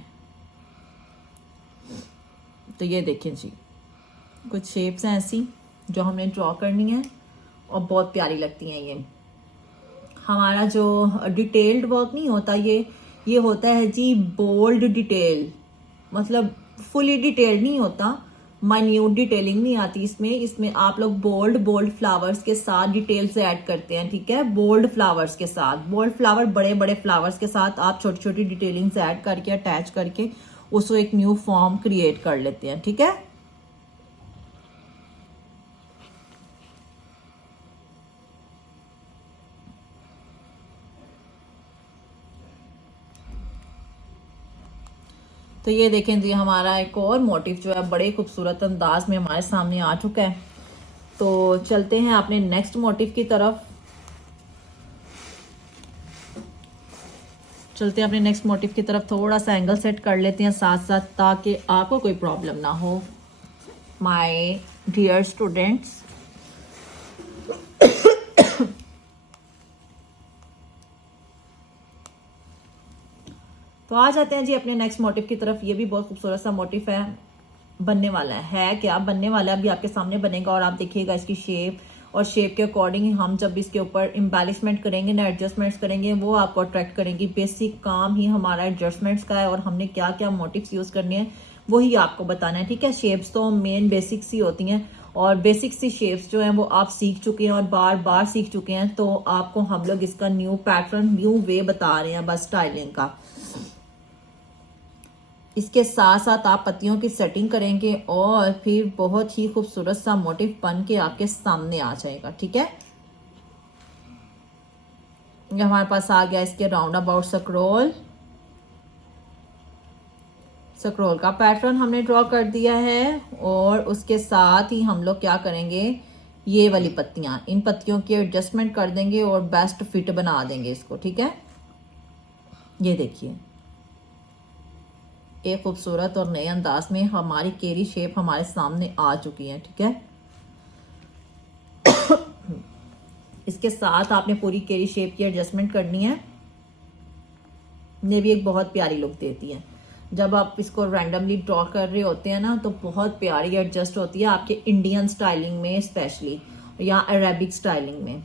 तो ये देखें जी, कुछ शेप्स हैं ऐसी जो हमने ड्रॉ करनी है और बहुत प्यारी लगती हैं। ये हमारा जो डिटेल्ड वर्क नहीं होता, ये होता है जी बोल्ड डिटेल, मतलब फुली डिटेल्ड नहीं होता, माइन्यूट डिटेलिंग नहीं आती इसमें आप लोग बोल्ड फ्लावर्स के साथ डिटेल्स ऐड करते हैं, ठीक है। बोल्ड फ्लावर्स के साथ, बोल्ड फ्लावर बड़े बड़े फ्लावर्स के साथ आप छोटी छोटी डिटेलिंग्स ऐड करके अटैच करके उसको एक न्यू फॉर्म क्रिएट कर लेते हैं, ठीक है। तो ये देखें जी, हमारा एक और मोटिव जो है बड़े खूबसूरत अंदाज में हमारे सामने आ चुका है। तो चलते हैं अपने नेक्स्ट मोटिव की तरफ। थोड़ा सा एंगल सेट कर लेते हैं साथ साथ, ताकि आपको कोई प्रॉब्लम ना हो माय डियर स्टूडेंट्स। तो आ जाते हैं जी अपने नेक्स्ट मोटिव की तरफ। ये भी बहुत खूबसूरत सा मोटिव है, बनने वाला है क्या बनने वाला है, अभी आपके सामने बनेगा और आप देखिएगा इसकी शेप, और शेप के अकॉर्डिंग हम जब इसके ऊपर एम्बेलिशमेंट करेंगे ना, एडजस्टमेंट्स करेंगे, वो आपको अट्रैक्ट करेंगी। बेसिक काम ही हमारा एडजस्टमेंट्स का है और हमने क्या क्या मोटिव्स यूज करने हैं वही आपको बताना है, ठीक है। शेप्स तो मेन बेसिक्स ही होती हैं और बेसिक सी शेप्स जो हैं वो आप सीख चुके हैं और बार बार सीख चुके हैं। तो आपको हम लोग इसका न्यू पैटर्न, न्यू वे बता रहे हैं बस स्टाइलिंग का। इसके साथ साथ आप पत्तियों की सेटिंग करेंगे और फिर बहुत ही खूबसूरत सा मोटिव बन के आपके सामने आ जाएगा, ठीक है। ये हमारे पास आ गया इसके राउंड अबाउट स्क्रॉल का पैटर्न हमने ड्रॉ कर दिया है। और उसके साथ ही हम लोग क्या करेंगे, ये वाली पत्तियां, इन पत्तियों की एडजस्टमेंट कर देंगे और बेस्ट फिट बना देंगे इसको, ठीक है। ये देखिए, एक खूबसूरत और नए अंदाज में हमारी केरी शेप हमारे सामने आ चुकी है, ठीक है। इसके साथ आपने पूरी केरी शेप की एडजस्टमेंट करनी है। ये भी एक बहुत प्यारी लुक देती है। जब आप इसको रैंडमली ड्रॉ कर रहे होते हैं ना तो बहुत प्यारी एडजस्ट होती है आपके इंडियन स्टाइलिंग में स्पेशली, या अरेबिक स्टाइलिंग में।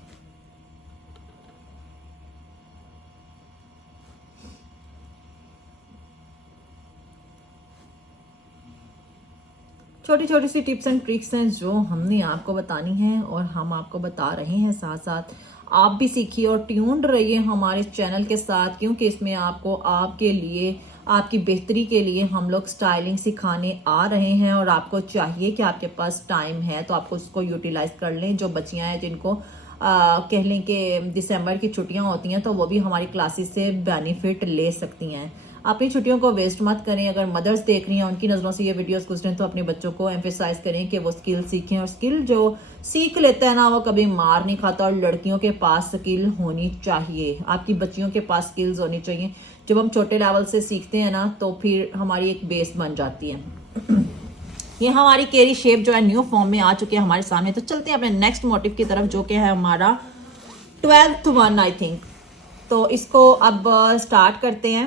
छोटी छोटी सी टिप्स एंड ट्रिक्स हैं जो हमने आपको बतानी है और हम आपको बता रहे हैं। साथ साथ आप भी सीखिए और ट्यून्ड रहिए हमारे चैनल के साथ, क्योंकि इसमें आपको आपके लिए, आपकी बेहतरी के लिए हम लोग स्टाइलिंग सिखाने आ रहे हैं। और आपको चाहिए कि आपके पास टाइम है तो आपको उसको यूटिलाइज कर लें। जो बच्चियां हैं जिनको कह लें कि दिसंबर की छुट्टियां होती हैं तो वो भी हमारी क्लासेस से बेनिफिट ले सकती हैं। अपनी छुट्टियों को वेस्ट मत करें। अगर मदर्स देख रही हैं, उनकी नज़रों से ये वीडियोस गुजरें तो अपने बच्चों को एम्फेसाइज करें कि वो स्किल सीखें, और स्किल जो सीख लेता है ना वो कभी मार नहीं खाता। और लड़कियों के पास स्किल होनी चाहिए, आपकी बच्चियों के पास स्किल्स होनी चाहिए। जब हम छोटे लेवल से सीखते हैं ना तो फिर हमारी एक बेस बन जाती है। ये हमारी केरी शेप जो है न्यू फॉर्म में आ चुकी है हमारे सामने। तो चलते हैं अपने नेक्स्ट मोटिव की तरफ जो कि है हमारा 12th वन आई थिंक। तो इसको अब स्टार्ट करते हैं।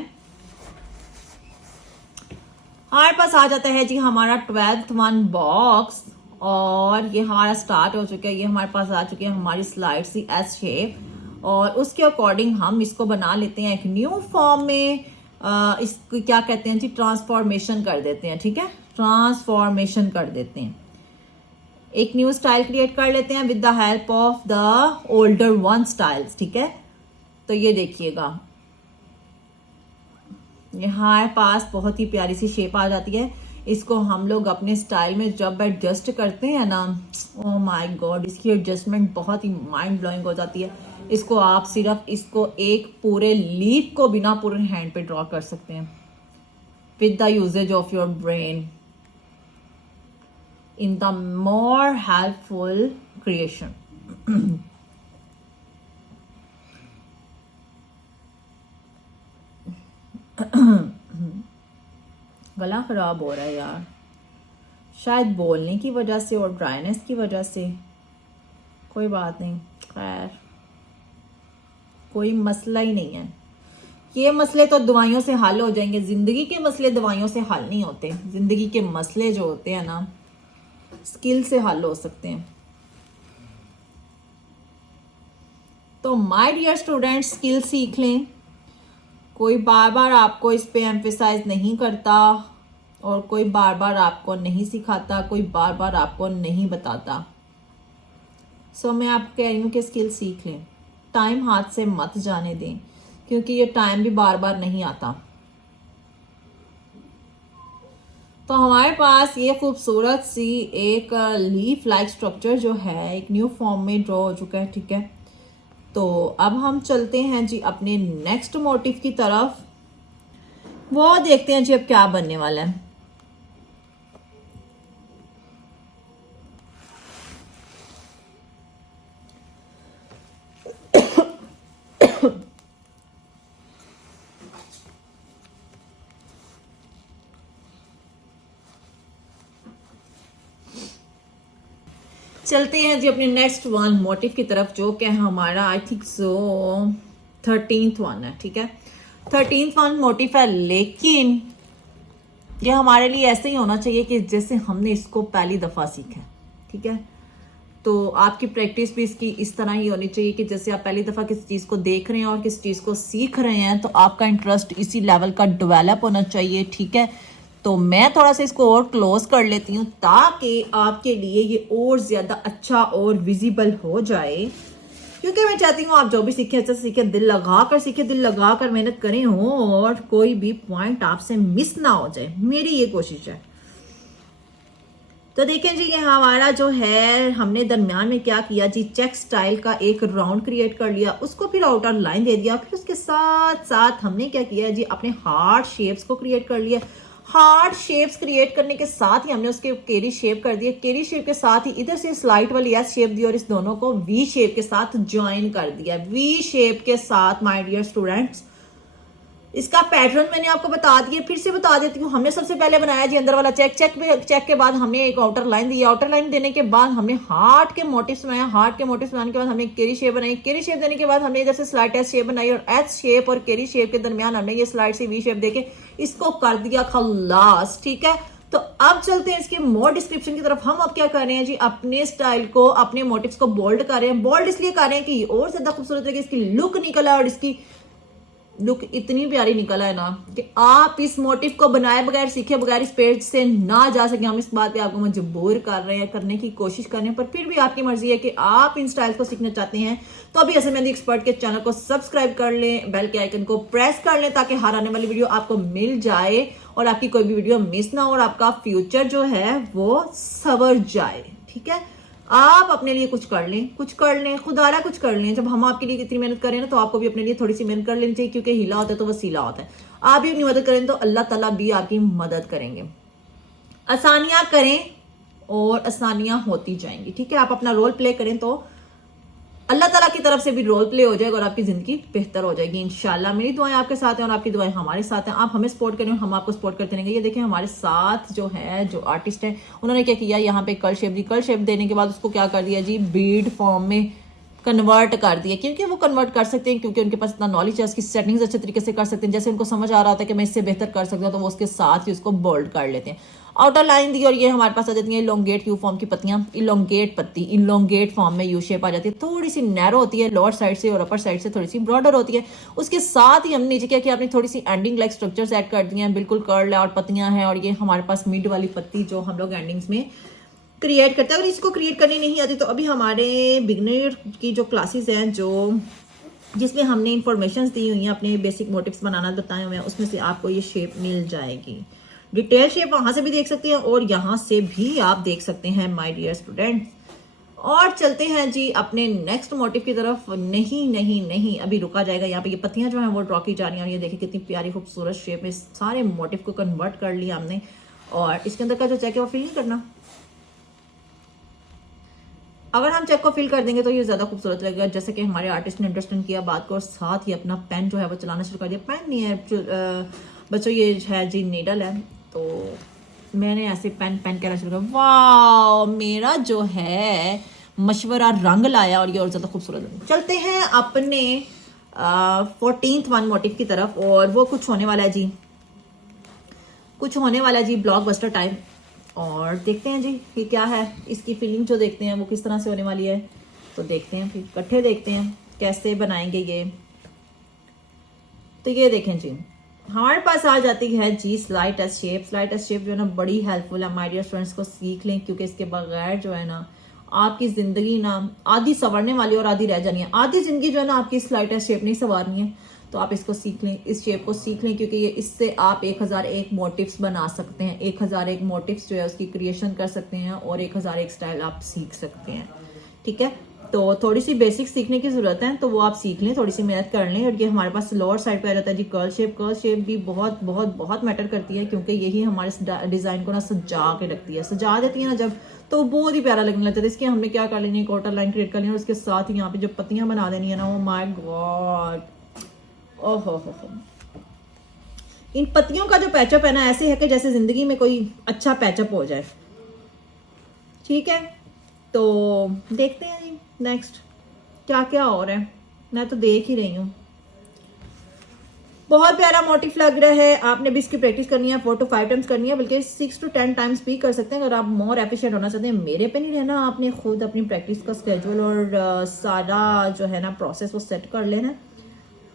हमारे पास आ जाता है जी हमारा 12th वन बॉक्स, और ये हमारा स्टार्ट हो चुका है। ये हमारे पास आ चुकी है हमारी स्लाइड सी एस शेप, और उसके अकॉर्डिंग हम इसको बना लेते हैं एक न्यू फॉर्म में। इसको क्या कहते हैं जी, ट्रांसफॉर्मेशन कर देते हैं। ठीक है, ट्रांसफॉर्मेशन कर देते हैं, एक न्यू स्टाइल क्रिएट कर लेते हैं with the help of the older one styles. ठीक है, तो ये देखिएगा हमारे पास बहुत ही प्यारी सी शेप आ जाती है। इसको हम लोग अपने स्टाइल में जब एडजस्ट करते हैं ना, ओ माय गॉड, इसकी एडजस्टमेंट बहुत ही माइंड ब्लोइंग हो जाती है। इसको आप सिर्फ इसको एक पूरे लीफ को बिना पूरे हैंड पे ड्रॉ कर सकते हैं with the usages of your brain in the more helpful creation. गला खराब हो रहा है यार, शायद बोलने की वजह से और ड्राइनेस की वजह से। कोई बात नहीं, खैर कोई मसला ही नहीं है। ये मसले तो दवाइयों से हल हो जाएंगे। जिंदगी के मसले दवाइयों से हल नहीं होते। जिंदगी के मसले जो होते हैं ना, स्किल से हल हो सकते हैं। तो माय डियर स्टूडेंट्स, स्किल सीख लें। कोई बार बार आपको इस पे एम्फेसाइज नहीं करता, और कोई बार बार आपको नहीं सिखाता, कोई बार बार आपको नहीं बताता। सो मैं आपको कह रही हूँ कि स्किल सीख लें। टाइम हाथ से मत जाने दें, क्योंकि ये टाइम भी बार बार नहीं आता। तो हमारे पास ये खूबसूरत सी एक लीफ लाइक स्ट्रक्चर जो है एक न्यू फॉर्म में ड्रॉ हो चुका है। ठीक है, तो अब हम चलते हैं जी अपने नेक्स्ट मोटिव की तरफ। वो देखते हैं जी अब क्या बनने वाला है। चलते हैं जी अपने नेक्स्ट वन मोटिव की तरफ जो कि हमारा आई थिंक सो 13th वन है। ठीक है, 13th वन मोटिव है, लेकिन ये हमारे लिए ऐसे ही होना चाहिए कि जैसे हमने इसको पहली दफ़ा सीखा है। ठीक है, तो आपकी प्रैक्टिस भी इसकी इस तरह ही होनी चाहिए कि जैसे आप पहली दफ़ा किसी चीज़ को देख रहे हैं और किसी चीज़ को सीख रहे हैं, तो आपका इंटरेस्ट इसी लेवल का डेवलप होना चाहिए। ठीक है, तो मैं थोड़ा सा इसको और क्लोज कर लेती हूँ ताकि आपके लिए ये और ज़्यादा अच्छा और विजिबल हो जाए, क्योंकि मैं चाहती हूँ आप जो भी सीखें अच्छा सीखें, दिल लगा कर सीखें, दिल लगा कर मेहनत करें हो, और कोई भी पॉइंट आपसे मिस ना हो जाए, मेरी ये कोशिश है। तो देखें जी, ये हमारा जो है हमने दरमियान में क्या किया जी, चेक स्टाइल का एक राउंड क्रिएट कर लिया, उसको फिर आउटर लाइन दे दिया, फिर उसके साथ साथ हमने क्या किया जी, अपने हार्ट शेप्स को क्रिएट कर लिया। हार्ट शेप्स क्रिएट करने के साथ ही हमने उसके केरी शेप कर दिया। केरी शेप के साथ ही इधर से स्लाइट वाली एस शेप दी और इस दोनों को वी शेप के साथ ज्वाइन कर दिया। वी शेप के साथ माय डियर स्टूडेंट्स, इसका पैटर्न मैंने आपको बता दिया, फिर से बता देती हूँ। हमने सबसे पहले बनाया जी अंदर वाला चेक, चेक के बाद हमने एक आउटर लाइन दी। आउटर लाइन देने के बाद हमने हार्ट के मोटिव्स बनाया। हार्ट के मोटिव्स बनाने के बाद हमने केरी शेप बनाई। केरी शेप देने के बाद हमने इधर से स्लाइट एस शेप बनाई, और एस शेप और केरी शेप के दरमियान हमने ये स्लाइट सी वी शेप देके इसको कर दिया खल्लास। ठीक है, तो अब चलते हैं इसके मोर डिस्क्रिप्शन की तरफ। हम अब क्या कर रहे हैं जी, अपने स्टाइल को, अपने मोटिव्स को बोल्ड कर रहे हैं। बोल्ड इसलिए कर रहे हैं कि और ज्यादा खूबसूरत है कि इसकी लुक निकला, और इसकी लुक इतनी प्यारी निकला है ना कि आप इस मोटिव को बनाए बगैर, सीखे बगैर इस पेज से ना जा सके। हम इस बात पे आपको मजबूर कर रहे हैं, करने की कोशिश कर रहे हैं, पर फिर भी आपकी मर्जी है कि आप इन स्टाइल्स को सीखना चाहते हैं तो अभी हसन मेहंदी एक्सपर्ट के चैनल को सब्सक्राइब कर लें, बेल के आइकन को प्रेस कर लें ताकि हर आने वाली वीडियो आपको मिल जाए और आपकी कोई भी वीडियो मिस ना हो और आपका फ्यूचर जो है वो संवर जाए। ठीक है, आप अपने लिए कुछ कर लें, खुदारा कुछ कर लें। जब हम आपके लिए इतनी मेहनत करें ना, तो आपको भी अपने लिए थोड़ी सी मेहनत कर लेनी चाहिए, क्योंकि हीला होता है तो वसीला होता है। आप भी अपनी मदद करें तो अल्लाह ताला भी आपकी मदद करेंगे। आसानियां करें और आसानियां होती जाएंगी, ठीक है। आप अपना रोल प्ले करें तो अल्लाह ताला की तरफ से भी रोल प्ले हो जाएगा और आपकी जिंदगी बेहतर हो जाएगी इंशाल्लाह। मेरी दुआएं आपके साथ हैं और आपकी दुआएं हमारे साथ हैं। आप हमें सपोर्ट करें, हम आपको सपोर्ट करते रहेंगे। ये देखें हमारे साथ जो है, जो आर्टिस्ट है, उन्होंने क्या किया, यहाँ पे कर्ल शेप दी। कर्ल शेप देने के बाद उसको क्या कर दिया जी, बीड फॉर्म में कन्वर्ट कर दिया, क्योंकि वो कन्वर्ट कर सकते हैं, क्योंकि उनके पास इतना नॉलेज है, उसकी सेटिंग्स अच्छे तरीके से कर सकते हैं। जैसे उनको समझ आ रहा था कि मैं इससे बेहतर कर सकता हूँ, तो वो उसके साथ ही उसको बोल्ड कर लेते हैं। आउटर लाइन दी और ये हमारे पास आ जाती है इलोंगेट यू फॉर्म की पत्तियां, इलोंगेट पत्ती, इलोंगेट फॉर्म में यू शेप आ जाती है। थोड़ी सी नैरो होती है लोअर साइड से और अपर साइड से थोड़ी सी ब्रॉडर होती है। उसके साथ ही हमने नीचे क्या किया, अपनी थोड़ी सी एंडिंग लाइक स्ट्रक्चर्स ऐड कर दिए हैं, बिल्कुल कर्ल है और पत्तियां हैं। और ये हमारे पास मिड वाली पत्ती जो हम लोग एंडिंग्स में क्रिएट करते हैं। अगर इसको क्रिएट करनी नहीं आती तो अभी हमारे बिगनर की जो क्लासेस हैं, जो जिसमें हमने इंफॉर्मेशन दी हुई हैं, अपने बेसिक मोटिव्स बनाना बताए हुए हैं, उसमें से आपको ये शेप मिल जाएगी। डिटेल शेप वहां से भी देख सकते हैं और यहाँ से भी आप देख सकते हैं माय डियर स्टूडेंट्स। और चलते हैं जी अपने नेक्स्ट मोटिव की तरफ। नहीं अभी रुका जाएगा। यहाँ पे ये पत्तियां जो हैं वो ड्रॉ की जा रही हैं और ये देखिए कितनी प्यारी खूबसूरत शेप में सारे मोटिव को कन्वर्ट कर लिया हमने। और इसके अंदर का जो चेक है वो फिल नहीं करना। अगर हम चेक को फिल कर देंगे तो ये ज्यादा खूबसूरत लगेगा। जैसे कि हमारे आर्टिस्ट ने अंडरस्टैंड किया बात को और साथ ही अपना पेन जो है वो चलाना शुरू कर दिया। पेन नहीं है बच्चों, ये है जी नीडल है, तो मैंने ऐसे पेन कहना शुरू किया। वाह, मेरा जो है मशवरा रंग लाया और ये और ज्यादा खूबसूरत लगा। चलते हैं अपने 14th वन मोटिव की तरफ और वो कुछ होने वाला है जी ब्लॉकबस्टर टाइम। और देखते हैं जी ये क्या है, इसकी फीलिंग जो देखते हैं वो किस तरह से होने वाली है। तो देखते हैं, फिर इकट्ठे देखते हैं कैसे बनाएंगे ये। तो ये देखें जी, हमारे पास आ जाती है जी slide test shape. Slide test shape जो है ना बड़ी हेल्पफुल है माय डियर स्टूडेंट्स, को सीख लें, क्योंकि इसके बगैर जो है ना आपकी जिंदगी ना आधी संवरने वाली और आधी रह जानी है। आधी जिंदगी जो है ना आपकी स्लाइड टेस्ट शेप नहीं संवारनी है। तो आप इसको सीख लें, इस शेप को सीख लें, क्योंकि ये इससे आप 1001 मोटिव्स बना सकते हैं। 1001 मोटिव्स जो है उसकी क्रिएशन कर सकते हैं और 1001 स्टाइल आप सीख सकते हैं, ठीक है। तो थोड़ी सी बेसिक सीखने की जरूरत है, तो वो आप सीख लें, थोड़ी सी मेहनत कर लें। और ये हमारे पास लोअर साइड पे आ जाता है जी कर्ल शेप। कर्ल शेप भी बहुत बहुत बहुत मैटर करती है, क्योंकि यही हमारे डिजाइन को ना सजा के रखती है, सजा देती है ना जब, तो बहुत ही प्यारा लगने लगता है। इसके हमने क्या कर लेनी है, क्वार्टर लाइन क्रिएट कर लेनी है और उसके साथ ही यहाँ पे जो पत्तियां बना देनी है ना, वो माय गॉड, ओहो इन पत्तियों का जो पैचअप है ना ऐसे है कि जैसे जिंदगी में कोई अच्छा पैचअप हो जाए, ठीक है। तो देखते हैं जी नेक्स्ट क्या क्या हो रहा है, मैं तो देख ही रही हूँ। बहुत प्यारा मोटिव लग रहा है। आपने भी इसकी प्रैक्टिस करनी है, 4 to 5 टाइम्स करनी है, बल्कि 6 to 10 टाइम्स भी कर सकते हैं अगर आप मोर एफिशिएंट होना चाहते हैं। मेरे पे नहीं रहना, आपने खुद अपनी प्रैक्टिस का स्केड्यूल और सारा जो है ना प्रोसेस वो सेट कर लेना।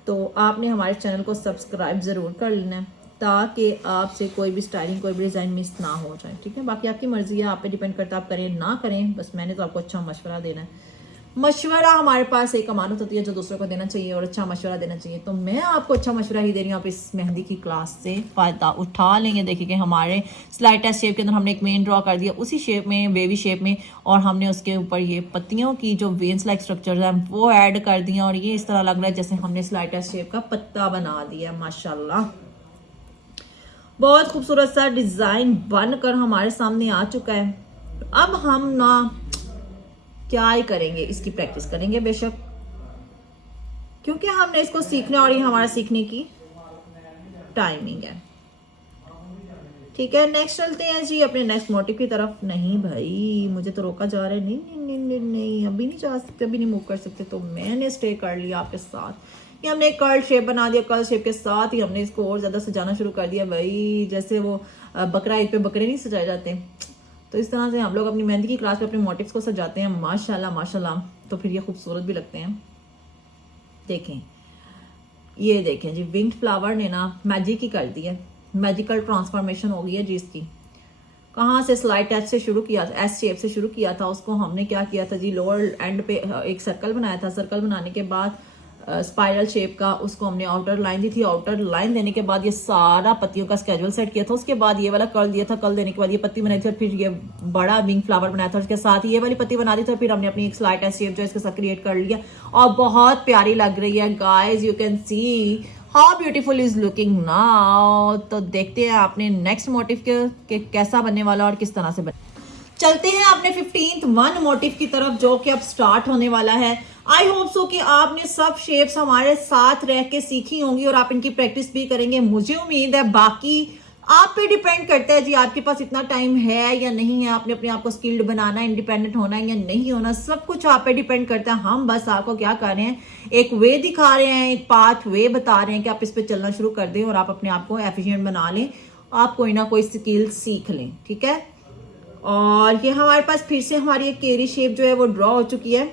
तो आपने हमारे चैनल को सब्सक्राइब ज़रूर कर लेना है, ताकि आपसे कोई भी स्टाइलिंग कोई भी डिज़ाइन मिस ना हो जाए, ठीक है। बाकी आपकी मर्जी है, आप पे डिपेंड करता है, आप करें ना करें, बस मैंने तो आपको अच्छा मशवरा देना है। मशवरा हमारे पास एक अमानत होती है जो दूसरों को देना चाहिए और अच्छा मशवरा देना चाहिए। तो मैं आपको अच्छा मशवरा ही दे रही हूँ, आप इस मेहंदी की क्लास से फ़ायदा उठा लेंगे। देखिए कि हमारे स्लाइड टेस्ट शेप के अंदर हमने एक मेन ड्रॉ कर दिया, उसी शेप में वेवी शेप में, और हमने उसके ऊपर ये पत्तियों की जो वेन्स लाइक स्ट्रक्चर है वो ऐड कर दिया और ये इस तरह लग रहा है जैसे हमने स्लाइड टेस्ट शेप का पत्ता बना दिया। माशाल्लाह बहुत खूबसूरत सा डिज़ाइन बनकर हमारे सामने आ चुका है। अब हम ना क्या ही करेंगे, इसकी प्रैक्टिस करेंगे बेशक, क्योंकि हमने इसको सीखना और ये हमारा सीखने की टाइमिंग है, ठीक है। नेक्स्ट चलते हैं जी अपने नेक्स्ट मोटिव की तरफ। नहीं भाई मुझे तो रोका जा रहा है, नहीं नहीं नहीं नहीं, नहीं अभी नहीं जा सकते, अभी नहीं मूव कर सकते। तो मैंने स्टे कर लिया आपके साथ। ये हमने एक कर्ल शेप बना दिया, कर्ल शेप के साथ ही हमने इसको और ज्यादा सजाना शुरू कर दिया भाई, जैसे वो बकरा ईद पे बकरे नहीं सजाए जाते, तो इस तरह से हम लोग अपनी मेहंदी की क्लास पे अपने मोटिव्स को सजाते हैं। माशाल्लाह माशाल्लाह, तो फिर ये खूबसूरत भी लगते हैं। देखें ये देखें जी, विंग्ड फ्लावर ने ना मैजिक ही कर दी है, मैजिकल ट्रांसफॉर्मेशन हो गई है जी इसकी। कहाँ से स्लाइड टच से शुरू किया, एस शेप से शुरू किया था, उसको हमने क्या किया था जी लोअर एंड पे एक सर्कल बनाया था। सर्कल बनाने के बाद स्पाइरल शेप का, उसको हमने आउटर लाइन दी थी। आउटर लाइन देने के बाद ये सारा पत्तियों का स्केड्यूल सेट किया था। उसके बाद ये वाला कर्ल दिया था, कर्ल देने के बाद ये पत्ती बनाई थी और फिर ये बड़ा विंग फ्लावर बनाया था। उसके साथ ये वाली पत्ती बना दी थी, फिर हमने अपनी एक स्लाइट शेप जो है इसके साथ क्रिएट कर लिया और बहुत प्यारी लग रही है guys. You can see how beautiful is looking now. तो देखते हैं आपने नेक्स्ट मोटिव के कैसा बनने वाला और किस तरह से बने। चलते हैं अपने 15th वन मोटिव की तरफ जो कि अब स्टार्ट होने वाला है। आई होप सो कि आपने सब शेप्स हमारे साथ रह के सीखी होंगी और आप इनकी प्रैक्टिस भी करेंगे, मुझे उम्मीद है। बाकी आप पे डिपेंड करता है जी, आपके पास इतना टाइम है या नहीं है, आपने अपने आप को स्किल्ड बनाना, इंडिपेंडेंट होना है या नहीं होना, सब कुछ आप पे डिपेंड करता है। हम बस आपको क्या कर रहे हैं, एक वे दिखा रहे हैं, एक पाथ वे बता रहे हैं कि आप इस पे चलना शुरू कर दें और आप अपने आप को एफिशिएंट बना लें, आप कोई ना कोई स्किल सीख लें, ठीक है। और ये हमारे पास फिर से हमारी एक केरी शेप जो है वो ड्रॉ हो चुकी है।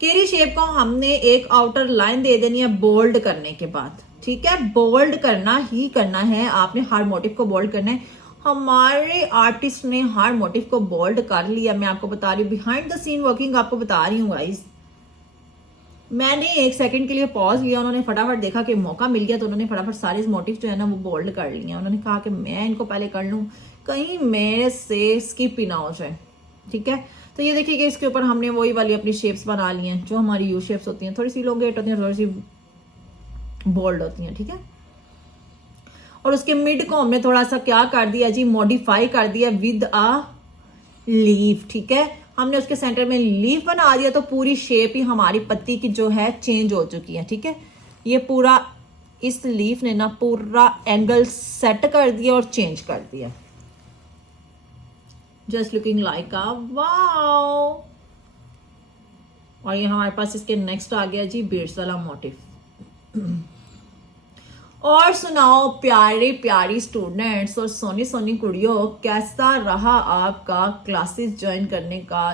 केरी शेप को हमने एक आउटर लाइन दे देनी है बोल्ड करने के बाद, ठीक है। बोल्ड करना ही करना है, आपने हर मोटिव को बोल्ड करना है। हमारे आर्टिस्ट ने हर मोटिव को बोल्ड कर लिया। मैं आपको बता रही हूँ बिहाइंड द सीन वर्किंग, आपको बता रही हूँ गाइस। मैंने एक सेकंड के लिए पॉज लिया, उन्होंने फटाफट देखा कि मौका मिल गया तो उन्होंने फटाफट सारे मोटिव जो है ना वो बोल्ड कर लिए। उन्होंने कहा कि मैं इनको पहले कर लूँ, कहीं मेरे से स्किप ही ना हो जाए, ठीक है। तो ये देखिए कि इसके ऊपर हमने वही वाली अपनी शेप्स बना ली हैं जो हमारी यू शेप्स होती हैं, थोड़ी सी इलोंगेट होती हैं, थोड़ी सी बोल्ड होती हैं, ठीक है। और उसके मिड को हमने थोड़ा सा क्या कर दिया जी, मॉडिफाई कर दिया विद अ लीफ, ठीक है। हमने उसके सेंटर में लीफ बना दिया तो पूरी शेप ही हमारी पत्ती की जो है चेंज हो चुकी है, ठीक है। ये पूरा इस लीफ ने ना पूरा एंगल सेट कर दिया और चेंज कर दिया। Just looking like a wow. और ये हमारे पास इसके नेक्स्ट आ गया जी बीड्स वाला मोटिव। और सुनाओ प्यारे प्यारी स्टूडेंट्स और सोनी सोनी कुड़ियों, कैसा रहा आपका क्लासेस ज्वाइन करने का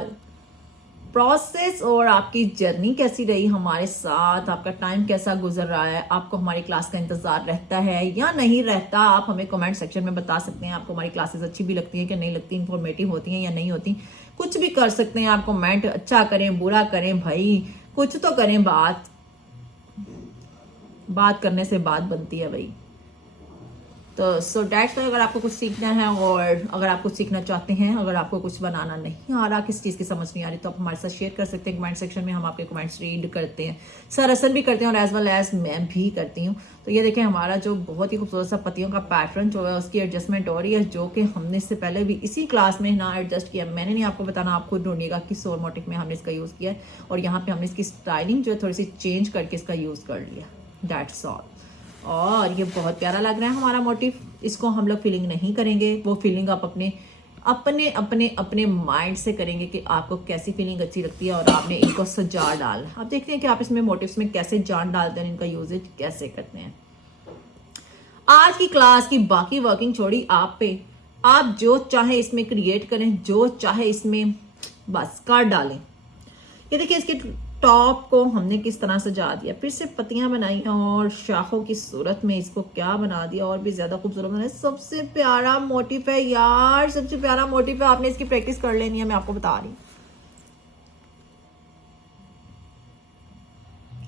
प्रोसेस और आपकी जर्नी कैसी रही हमारे साथ, आपका टाइम कैसा गुजर रहा है, आपको हमारी क्लास का इंतजार रहता है या नहीं रहता। आप हमें कमेंट सेक्शन में बता सकते हैं आपको हमारी क्लासेस अच्छी भी लगती हैं कि नहीं लगती, इंफॉर्मेटिव होती हैं या नहीं होती, कुछ भी कर सकते हैं आप कमेंट। अच्छा करें बुरा करें भाई, कुछ तो करें, बात करने से बात बनती है भाई। तो सो डैट्स अगर आपको कुछ सीखना है और अगर आप कुछ सीखना चाहते हैं, अगर आपको कुछ बनाना नहीं आ रहा, किस चीज़ की समझ नहीं आ रही, तो आप हमारे साथ शेयर कर सकते हैं कमेंट सेक्शन में। हम आपके कमेंट्स रीड करते हैं, सर असन भी करते हैं और एज वेल एज मैं भी करती हूँ। तो ये देखें हमारा जो बहुत ही खूबसूरत सा पत्तियों का पैटर्न जो है उसकी एडजस्टमेंट हो रही है, जो कि हमने इससे पहले भी इसी क्लास में ना एडजस्ट किया। मैंने नहीं आपको बताना, आप खुद ढूंढिएगा किस और मोटिव में हमने इसका यूज़ किया है। और यहाँ पे हमने इसकी स्टाइलिंग जो है थोड़ी सी चेंज करके इसका यूज़ कर लिया, दैट्स ऑल। और ये बहुत प्यारा लग रहा है हमारा मोटिव। इसको हम लोग फीलिंग नहीं करेंगे, वो फीलिंग आप अपने अपने अपने अपने माइंड से करेंगे कि आपको कैसी फीलिंग अच्छी लगती है और आपने इनको सजा डाल। आप देखते हैं कि आप इसमें मोटिव्स में कैसे जान डालते हैं, इनका यूजेज कैसे करते हैं। आज की क्लास की बाकी वर्किंग छोड़ी आप पे, आप जो चाहे इसमें क्रिएट करें, जो चाहे इसमें बस कर डालें। ये देखिए इसके टॉप को हमने किस तरह सजा दिया, फिर से पत्तियां बनाई और शाखों की सूरत में इसको क्या बना दिया और भी ज्यादा खूबसूरत बनाया। सबसे प्यारा मोटिव है यार, सबसे प्यारा मोटिव है। आपने इसकी प्रैक्टिस कर लेनी है, मैं आपको बता रही हूँ।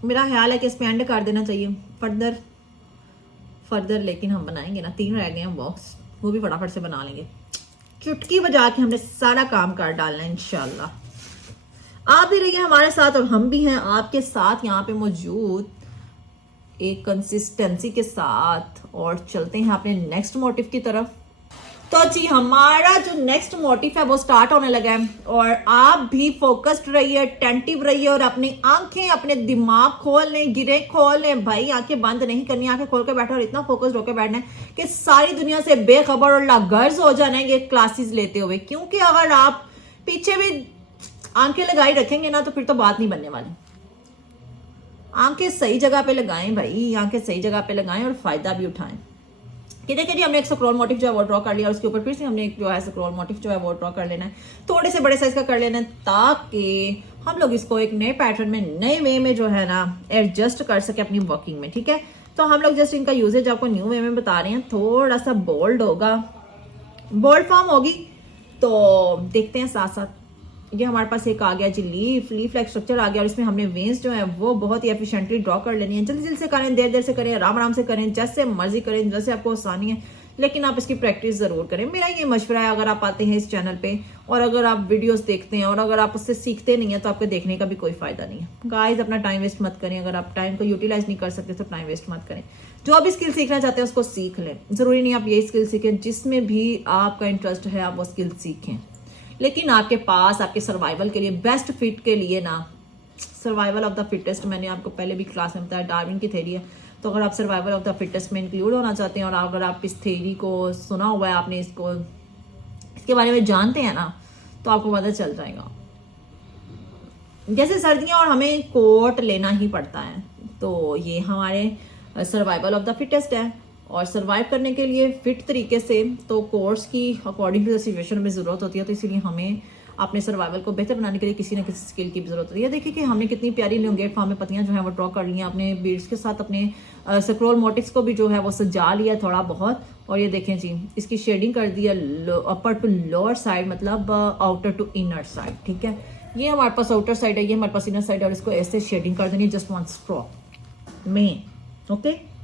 मेरा ख्याल है कि इस पे एंड कर देना चाहिए फर्दर लेकिन हम बनाएंगे ना, 3 रह गए हैं बॉक्स, वो भी फटाफट से बना लेंगे। चुटकी बजा के हमने सारा काम कर डालना है इंशाल्लाह। आप भी रहिए हमारे साथ और हम भी हैं आपके साथ यहाँ पे मौजूद एक कंसिस्टेंसी के साथ। और चलते हैं अपने नेक्स्ट मोटिव की तरफ। तो जी हमारा जो नेक्स्ट मोटिव है वो स्टार्ट होने लगा है और आप भी फोकस्ड रहिए, अटेंटिव रहिए और अपनी आंखें अपने दिमाग खोल लें, गिरे खोल लें भाई, आंखें बंद नहीं करनी, आंखें खोल के बैठो और इतना फोकस्ड होकर बैठना है कि सारी दुनिया से बेखबर और लागर्ज हो जाना है ये क्लासेस लेते हुए। क्योंकि अगर आप पीछे भी आंखें लगाई रखेंगे ना तो फिर तो बात नहीं बनने वाली। आंखें सही जगह पे लगाएं भाई, आंखें सही जगह पे लगाएं और फायदा भी उठाएं। कि देखिए जी हमने एक स्क्रॉल मोटिव जो है वो ड्रॉ कर लिया और उसके ऊपर फिर से हमने एक जो है स्क्रॉल मोटिव जो है वो ड्रॉ कर लेना है, थोड़े से बड़े साइज का कर लेना है ताकि हम लोग इसको एक नए पैटर्न में, नए वे में जो है ना एडजस्ट कर सके अपनी वर्किंग में, ठीक है। तो हम लोग जस्ट इनका यूजेज आपको न्यू वे में बता रहे हैं। थोड़ा सा बोल्ड होगा, बोल्ड फॉर्म होगी, तो देखते हैं साथ साथ ये हमारे पास एक आ गया जी लीफ लाइक स्ट्रक्चर आ गया और इसमें हमने वेन्स जो है वो बहुत ही एफिशिएंटली ड्रॉ कर लेनी है। जल्दी जल्दी से करें, देर देर से करें, आराम आराम से करें, जैसे मर्जी करें, जैसे आपको आसानी है, लेकिन आप इसकी प्रैक्टिस जरूर करें। मेरा ये मशवरा है, अगर आप आते हैं इस चैनल पे और अगर आप वीडियोस देखते हैं और अगर आप उससे सीखते नहीं है तो आपके देखने का भी कोई फायदा नहीं है। गाइस अपना टाइम वेस्ट मत करें, अगर आप टाइम को यूटिलाइज नहीं कर सकते तो टाइम वेस्ट मत करें। जो भी स्किल सीखना चाहते हैं उसको सीख लें, जरूरी नहीं आप यही स्किल सीखें, जिसमें भी आपका इंटरेस्ट है आप वो स्किल सीखें, लेकिन आपके पास आपके सर्वाइवल के लिए, बेस्ट फिट के लिए ना, सर्वाइवल ऑफ द फिटेस्ट, मैंने आपको पहले भी क्लास में बताया, डार्विन की थ्योरी है। तो अगर आप सर्वाइवल ऑफ द फिटेस्ट में इंक्लूड होना चाहते हैं और अगर आप इस थ्योरी को सुना हुआ है, आपने इसके बारे में जानते हैं ना, तो आपको पता चल जाएगा। जैसे सर्दियां और हमें कोट लेना ही पड़ता है, तो ये हमारे सर्वाइवल ऑफ द फिटेस्ट है। और सर्वाइव करने के लिए फिट तरीके से तो कोर्स की अकॉर्डिंग टू द सिचुएशन में ज़रूरत होती है, तो इसीलिए हमें अपने सर्वाइवल को बेहतर बनाने के लिए किसी न किसी स्किल की भी जरूरत होती है। देखिए कि हमने कितनी प्यारी लियोंगेट फॉर्म में पत्तियां जो है वो ड्रॉ कर ली हैं, अपने बीड्स के साथ अपने स्क्रोल मोटिव्स को भी जो है वो सजा लिया थोड़ा बहुत। और ये देखें जी, इसकी शेडिंग कर दी है अपर टू लोअर साइड, मतलब आउटर टू इनर साइड, ठीक है। ये हमारे पास आउटर साइड है, ये हमारे पास इनर साइड है, और इसको ऐसे शेडिंग कर देनी जस्ट वन स्ट्रोक में, ओके।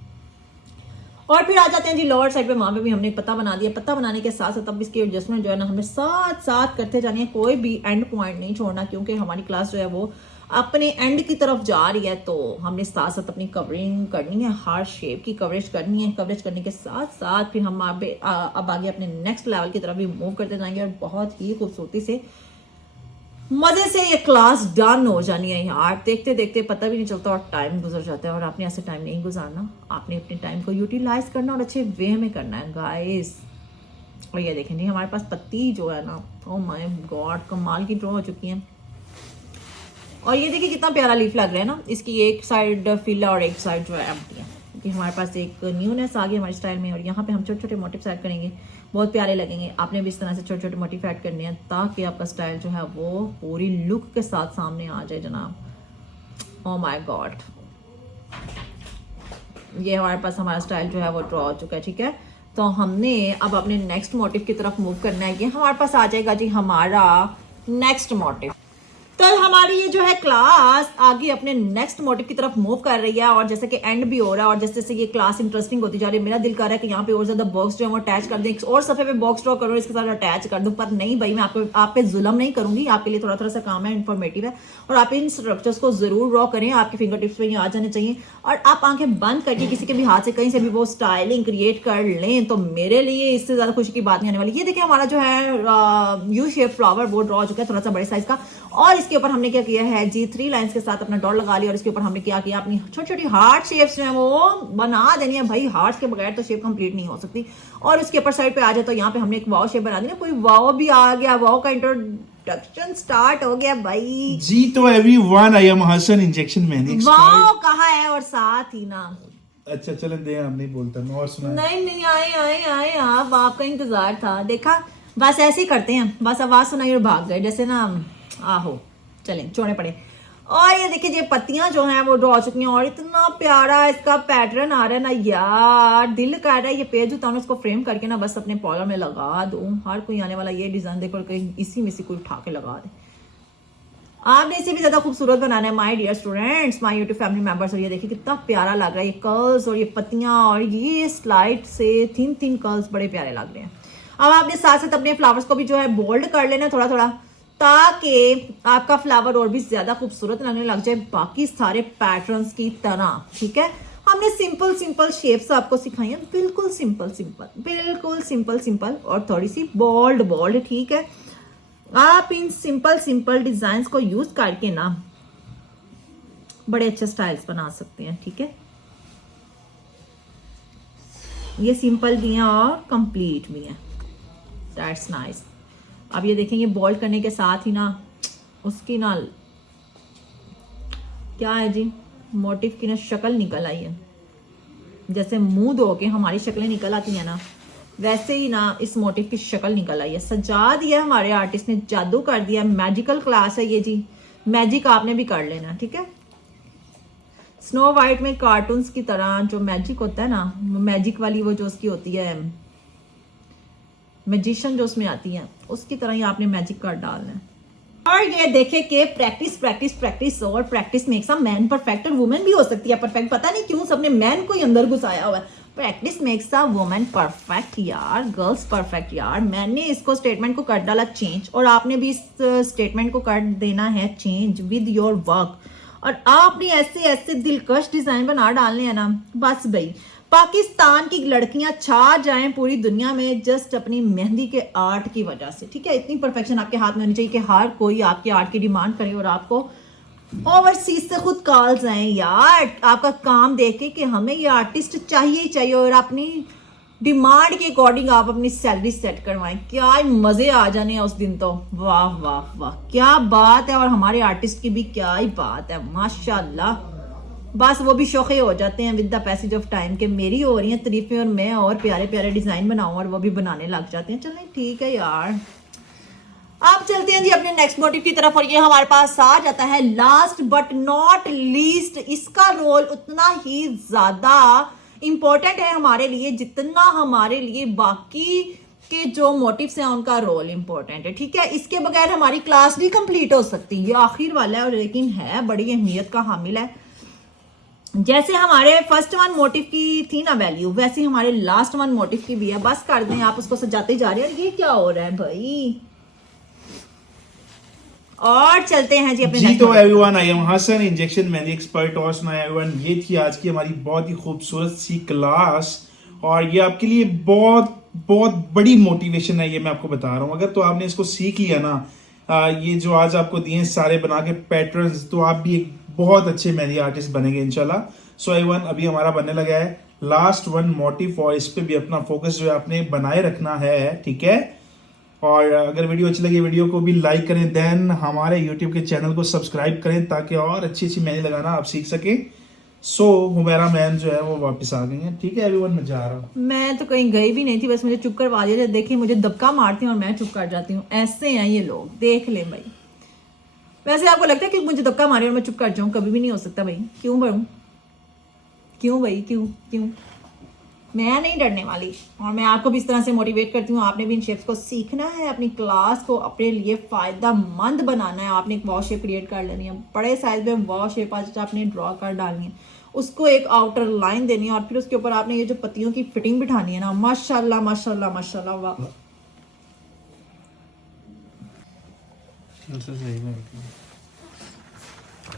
और फिर आ जाते हैं जी लोअर साइड पे, वहां पे भी हमने पत्ता बना दिया। पत्ता बनाने के साथ साथ अब इसकी एडजस्टमेंट जो है ना हमें साथ साथ करते जानी है, कोई भी एंड पॉइंट नहीं छोड़ना, क्योंकि हमारी क्लास जो है वो अपने एंड की तरफ जा रही है। तो हमने साथ साथ अपनी कवरिंग करनी है, हार्ट शेप की कवरेज करनी है। कवरेज करने के साथ साथ फिर हम अब आगे अपने नेक्स्ट लेवल की तरफ भी मूव करते जाएंगे और बहुत ही खूबसूरती से मजे से ये क्लास डन हो जानी है यार। देखते देखते पता भी नहीं चलता और टाइम गुजर जाता है, और आपने ऐसे टाइम नहीं गुजारना, आपने अपने टाइम को यूटिलाइज करना और अच्छे वे में करना है गाइस। और ये देखें जी, हमारे पास पत्ती जो है ना, ओ माय गॉड, कमाल की ड्रॉ हो चुकी है। और ये देखिए कितना प्यारा लीफ लग रहा है ना, इसकी एक साइड फिल है और एक साइड जो है एम्प्टी है। ये हमारे पास एक न्यूनेस आ गई हमारे स्टाइल में, और यहाँ पे हम छोटे छोटे मोटिव्स ऐड करेंगे, बहुत प्यारे लगेंगे। आपने भी इस तरह से छोटे छोटे मोटिव ऐड करने हैं ताकि आपका स्टाइल जो है वो पूरी लुक के साथ सामने आ जाए जनाब। ओह माय गॉड, ये हमारे पास हमारा स्टाइल जो है वो ड्रॉ हो चुका है, ठीक है। तो हमने अब अपने नेक्स्ट मोटिव की तरफ मूव करना है। ये हमारे पास आ जाएगा जी हमारा नेक्स्ट मोटिव। तो हमारी ये जो है क्लास आगे अपने नेक्स्ट मोटिव की तरफ मूव कर रही है, और जैसे कि एंड भी हो रहा है और जैसे जैसे ये क्लास इंटरेस्टिंग होती जा रही है, मेरा दिल कर रहा है कि यहाँ पे और ज्यादा बॉक्स जो है वो अटैच कर दें, और सफे पे बॉक्स ड्रॉ करो, इसके साथ अटैच कर दूं। पर नहीं भाई, मैं आप पे जुल्म नहीं करूंगी, आपके लिए थोड़ा थोड़ा सा काम है, इन्फॉर्मेटिव है, और आप इन स्ट्रक्चर्स को जरूर ड्रॉ करें, आपके फिंगर टिप्स पे ये आ जाने चाहिए। और आप आंखें बंद करके किसी के भी हाथ से कहीं से भी वो स्टाइलिंग क्रिएट कर लें, तो मेरे लिए इससे ज्यादा खुशी की बात नहीं आने वाली। ये देखिए हमारा जो है यू शेप फ्लावर वो ड्रॉ हो चुका है, थोड़ा सा बड़े साइज का, और इसके ऊपर हमने क्या किया है जी, 3 लाइंस के साथ अपना डॉट लगा लिया, और इसके ऊपर हमने क्या किया, अपनी छोटी छोटी हार्ट शेप्स जो है वो बना देनी है। भाई हार्ट के बगैर तो शेप कंप्लीट नहीं हो सकती। और उसके ऊपर साइड पे आ जाए तो यहाँ पे हमने एक वाव शेप बना दी ना, कोई वाव भी आ गया, वाव का इंट्रोडक्शन स्टार्ट हो गया भाई जी। तो everyone, I am Hasan, injection मेहंदी वाव कहा है, और साथ ही ना, अच्छा चलें दे, हम नहीं बोलता, मैं और सुना। नहीं आए आए आए आप, आपका इंतजार था, देखा। बस ऐसे ही करते हैं, बस आवाज सुनाई और भाग गए, जैसे ना आहो चलें छोड़े पड़े। और ये देखिए ये पत्तियां जो हैं वो ड्रॉ हो चुकी हैं, और इतना प्यारा इसका पैटर्न आ रहा है ना यार, दिल कर रहा है ये पेज उतारो, इसको फ्रेम करके ना बस अपने पॉलर में लगा दूं। हर कोई आने वाला ये डिजाइन देखो कहीं इसी में से कोई उठा के लगा दे। आपने इसे भी ज्यादा खूबसूरत बनाना है my dear students, my YouTube family members. और ये देखिए कितना प्यारा लग रहा है, ये कर्ल्स और ये पत्तियां और ये स्लाइड से थिन थिन कर्ल्स बड़े प्यारे लग रहे हैं। अब आपने साथ साथ अपने फ्लावर्स को भी जो है बोल्ड कर लेना थोड़ा थोड़ा, ताकि आपका फ्लावर और भी ज्यादा खूबसूरत लगने लग जाए बाकी सारे पैटर्न्स की तरह, ठीक है। हमने सिंपल सिंपल शेप्स आपको सिखाई हैं, बिल्कुल सिंपल सिंपल, बिल्कुल सिंपल सिंपल, और थोड़ी सी बोल्ड बोल्ड, ठीक है। आप इन सिंपल सिंपल डिजाइन्स को यूज करके ना बड़े अच्छे स्टाइल्स बना सकते हैं, ठीक है। ये सिंपल भी हैं और कंप्लीट भी हैं, दैट्स नाइस। अब ये देखेंगे बोल्ड करने के साथ ही ना उसकी ना क्या है जी, मोटिव की ना शक्ल निकल आई है। जैसे मुंह धो के हमारी शक्लें निकल आती है ना, वैसे ही ना इस मोटिव की शक्ल निकल आई है। सजा दिया हमारे आर्टिस्ट ने, जादू कर दिया। मैजिकल क्लास है ये जी, मैजिक आपने भी कर लेना, ठीक है। स्नो वाइट में कार्टून्स की तरह जो मैजिक होता है ना, मैजिक वाली वो जो उसकी होती है मैजिशियन जो उसमें आती है, उसकी तरह ही आपने मैजिक कर डालना है। और ये देखे कि प्रैक्टिस प्रैक्टिस प्रैक्टिस और practice makes a man perfect, और वुमेन भी हो सकती है परफेक्ट। पता नहीं क्यों सबने मैन को ही अंदर घुसाया हुआ है। Practice makes a woman perfect यार, गर्ल्स परफेक्ट यार। मैंने इसको स्टेटमेंट को कर डाला चेंज, और आपने भी इस स्टेटमेंट को कर देना है चेंज विद योर वर्क। और आपने ऐसे ऐसे दिलकश डिजाइन बना डालने हैं ना, बस भाई पाकिस्तान की लड़कियां छा जाएं पूरी दुनिया में जस्ट अपनी मेहंदी के आर्ट की वजह से। ठीक है, इतनी परफेक्शन आपके हाथ में होनी चाहिए कि हर कोई आपके आर्ट की डिमांड करे और आपको ओवरसीज से खुद कॉल्स आए यार आपका काम देख के कि हमें ये आर्टिस्ट चाहिए ही चाहिए, और अपनी डिमांड के अकॉर्डिंग आप अपनी सैलरी सेट करवाएं। क्या मजे आ जाने हैं उस दिन तो, वाह वाह वाह क्या बात है। और हमारे आर्टिस्ट की भी क्या ही बात है माशाल्लाह। बस वो भी शौक़े हो जाते हैं with the passage of time के मेरी हो रही हैं तारीफें और मैं और प्यारे प्यारे डिजाइन बनाऊं, और वो भी बनाने लग जाते हैं। चलें ठीक है यार, आप चलते हैं जी अपने नेक्स्ट मोटिव की तरफ। और ये हमारे पास आ जाता है लास्ट बट नॉट लीस्ट। इसका रोल उतना ही ज्यादा इंपॉर्टेंट है हमारे लिए जितना हमारे लिए बाकी के जो मोटिव्स हैं उनका रोल इंपॉर्टेंट है। ठीक है, इसके बगैर हमारी क्लास नहीं कंप्लीट हो सकती। ये आखिर वाला है और लेकिन है बड़ी अहमियत का हामिल है। जैसे हमारे फर्स्ट वन मोटिव की थी ना वैल्यू, वैसे हमारे लास्ट वन मोटिव की भी है। बस कर दें, आप उसको सजाते जा रहे हैं। ये क्या हो रहा है भाई। और चलते हैं जी अपने जी। तो everyone, I am Hasan, injection mehndi expert. और सुना एवरीवन, ये थी आज की हमारी बहुत ही खूबसूरत सी क्लास, और ये आपके लिए बहुत बहुत बड़ी मोटिवेशन है। ये मैं आपको बता रहा हूँ, अगर तो आपने इसको सीख लिया ना, ये जो आज आपको दिए सारे बना के पैटर्न्स, तो आप भी एक बहुत अच्छे मेहंदी आर्टिस्ट बनेंगे इंशाल्लाह। सो एवरीवन, अभी हमारा बनने लगा है लास्ट वन मोटिव, और इस पे भी अपना फोकस जो है आपने बनाए रखना है। ठीक है, और अगर वीडियो अच्छी लगी वीडियो को भी लाइक करें, देन हमारे यूट्यूब के चैनल को सब्सक्राइब करें ताकि और अच्छी अच्छी मेहंदी लगाना आप सीख सकें। सो हुमैरा मैम जो है वो वापस आ गई हैं। ठीक है एवरीवन, मैं जा रहा हूँ। मैं तो कहीं गई भी नहीं थी, बस मुझे चुप करवा दिया। देखिए मुझे दबका मारती हूँ और मैं चुप कर जाती हूँ। ऐसे हैं ये लोग, देख ले भाई। वैसे आपको लगता है कि मुझे धक्का मारे और मैं चुप कर जाऊं? कभी भी नहीं हो सकता भाई। क्यों बढ़ूं? क्यों भाई, क्यों क्यों? मैं नहीं डरने वाली, और मैं आपको भी इस तरह से मोटिवेट करती हूँ। आपने भी इन शेप्स को सीखना है, अपनी क्लास को अपने लिए फायदा मंद बनाना है। आपने एक वॉव शेप क्रिएट कर लेनी है, बड़े साइज में वॉव शेप आज आपने ड्रॉ कर डालनी है, उसको एक आउटर लाइन देनी है, और फिर उसके ऊपर आपने ये जो पत्तियों की फिटिंग बिठानी है ना, माशाल्लाह माशाल्लाह माशाल्लाह, वाह।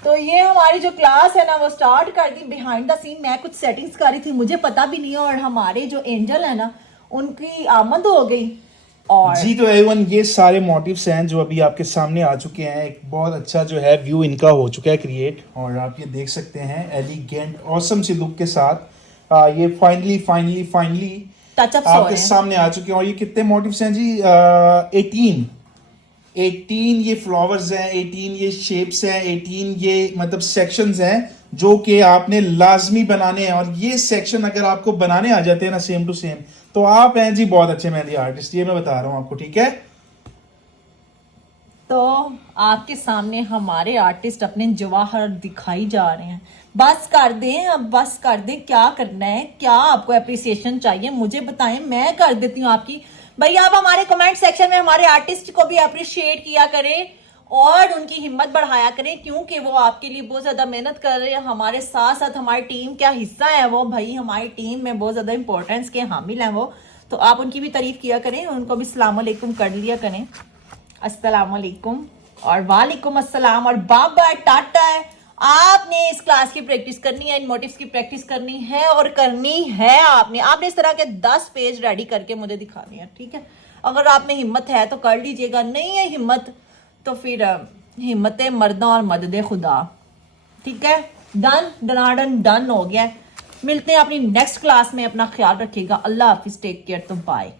तो ये हमारी जो क्लास है ना वो स्टार्ट कर दी। बिहाइंड द सीन मैं कुछ सेटिंग्स कर रही थी, मुझे पता भी नहीं है, और हमारे जो एंजल है ना उनकी आमद हो गई। और जी तो एवरीवन, ये सारे मोटिव्स हैं जो अभी आपके सामने आ चुके हैं। एक बहुत अच्छा जो है व्यू इनका हो चुका है क्रिएट, और आप ये देख सकते हैं एलिगेंट ऑसम सी लुक के साथ ये फाइनली टचअप्स आपके सामने आ चुके हैं। और ये कितने मोटिव्स हैं जी? 18 ये फ्लावर्स हैं, 18 ये शेप्स हैं, 18 ये मतलब सेक्शंस हैं जो कि आपने लाजमी बनाने हैं। और ये सेक्शन अगर आपको बनाने आ जाते हैं ना सेम टू सेम, तो आप हैं जी बहुत अच्छे मेहंदी आर्टिस्ट। ये मैं बता रहा हूं आपको। ठीक है, तो आपके सामने हमारे आर्टिस्ट अपने जवाहर दिखाई जा रहे हैं। बस कर दें, अब बस कर दें। क्या करना है, क्या आपको एप्रिसिएशन चाहिए मुझे बताएं, मैं कर देती हूँ आपकी। भाई आप हमारे कमेंट सेक्शन में हमारे आर्टिस्ट को भी अप्रिशिएट किया करें और उनकी हिम्मत बढ़ाया करें, क्योंकि वो आपके लिए बहुत ज्यादा मेहनत कर रहे हैं। हमारे साथ साथ हमारी टीम क्या हिस्सा है वो, भाई हमारी टीम में बहुत ज्यादा इंपॉर्टेंस के हामिल हैं वो। तो आप उनकी भी तारीफ किया करें, उनको भी सलाम अलैकुम कर लिया करें। अस्सलाम वालेकुम और वालेकुम अस्सलाम और बाय टाटा है। आपने इस क्लास की प्रैक्टिस करनी है, इन मोटिव्स की प्रैक्टिस करनी है और करनी है। आपने इस तरह के 10 पेज रेडी करके मुझे दिखाने हैं। ठीक है, अगर आप में हिम्मत है तो कर लीजिएगा, नहीं है हिम्मत तो फिर हिम्मत मर्दा और मदद खुदा। ठीक है, डन हो गया है। मिलते हैं अपनी नेक्स्ट क्लास में। अपना ख्याल रखिएगा। अल्लाह हाफिज, टेक केयर, तो बाय।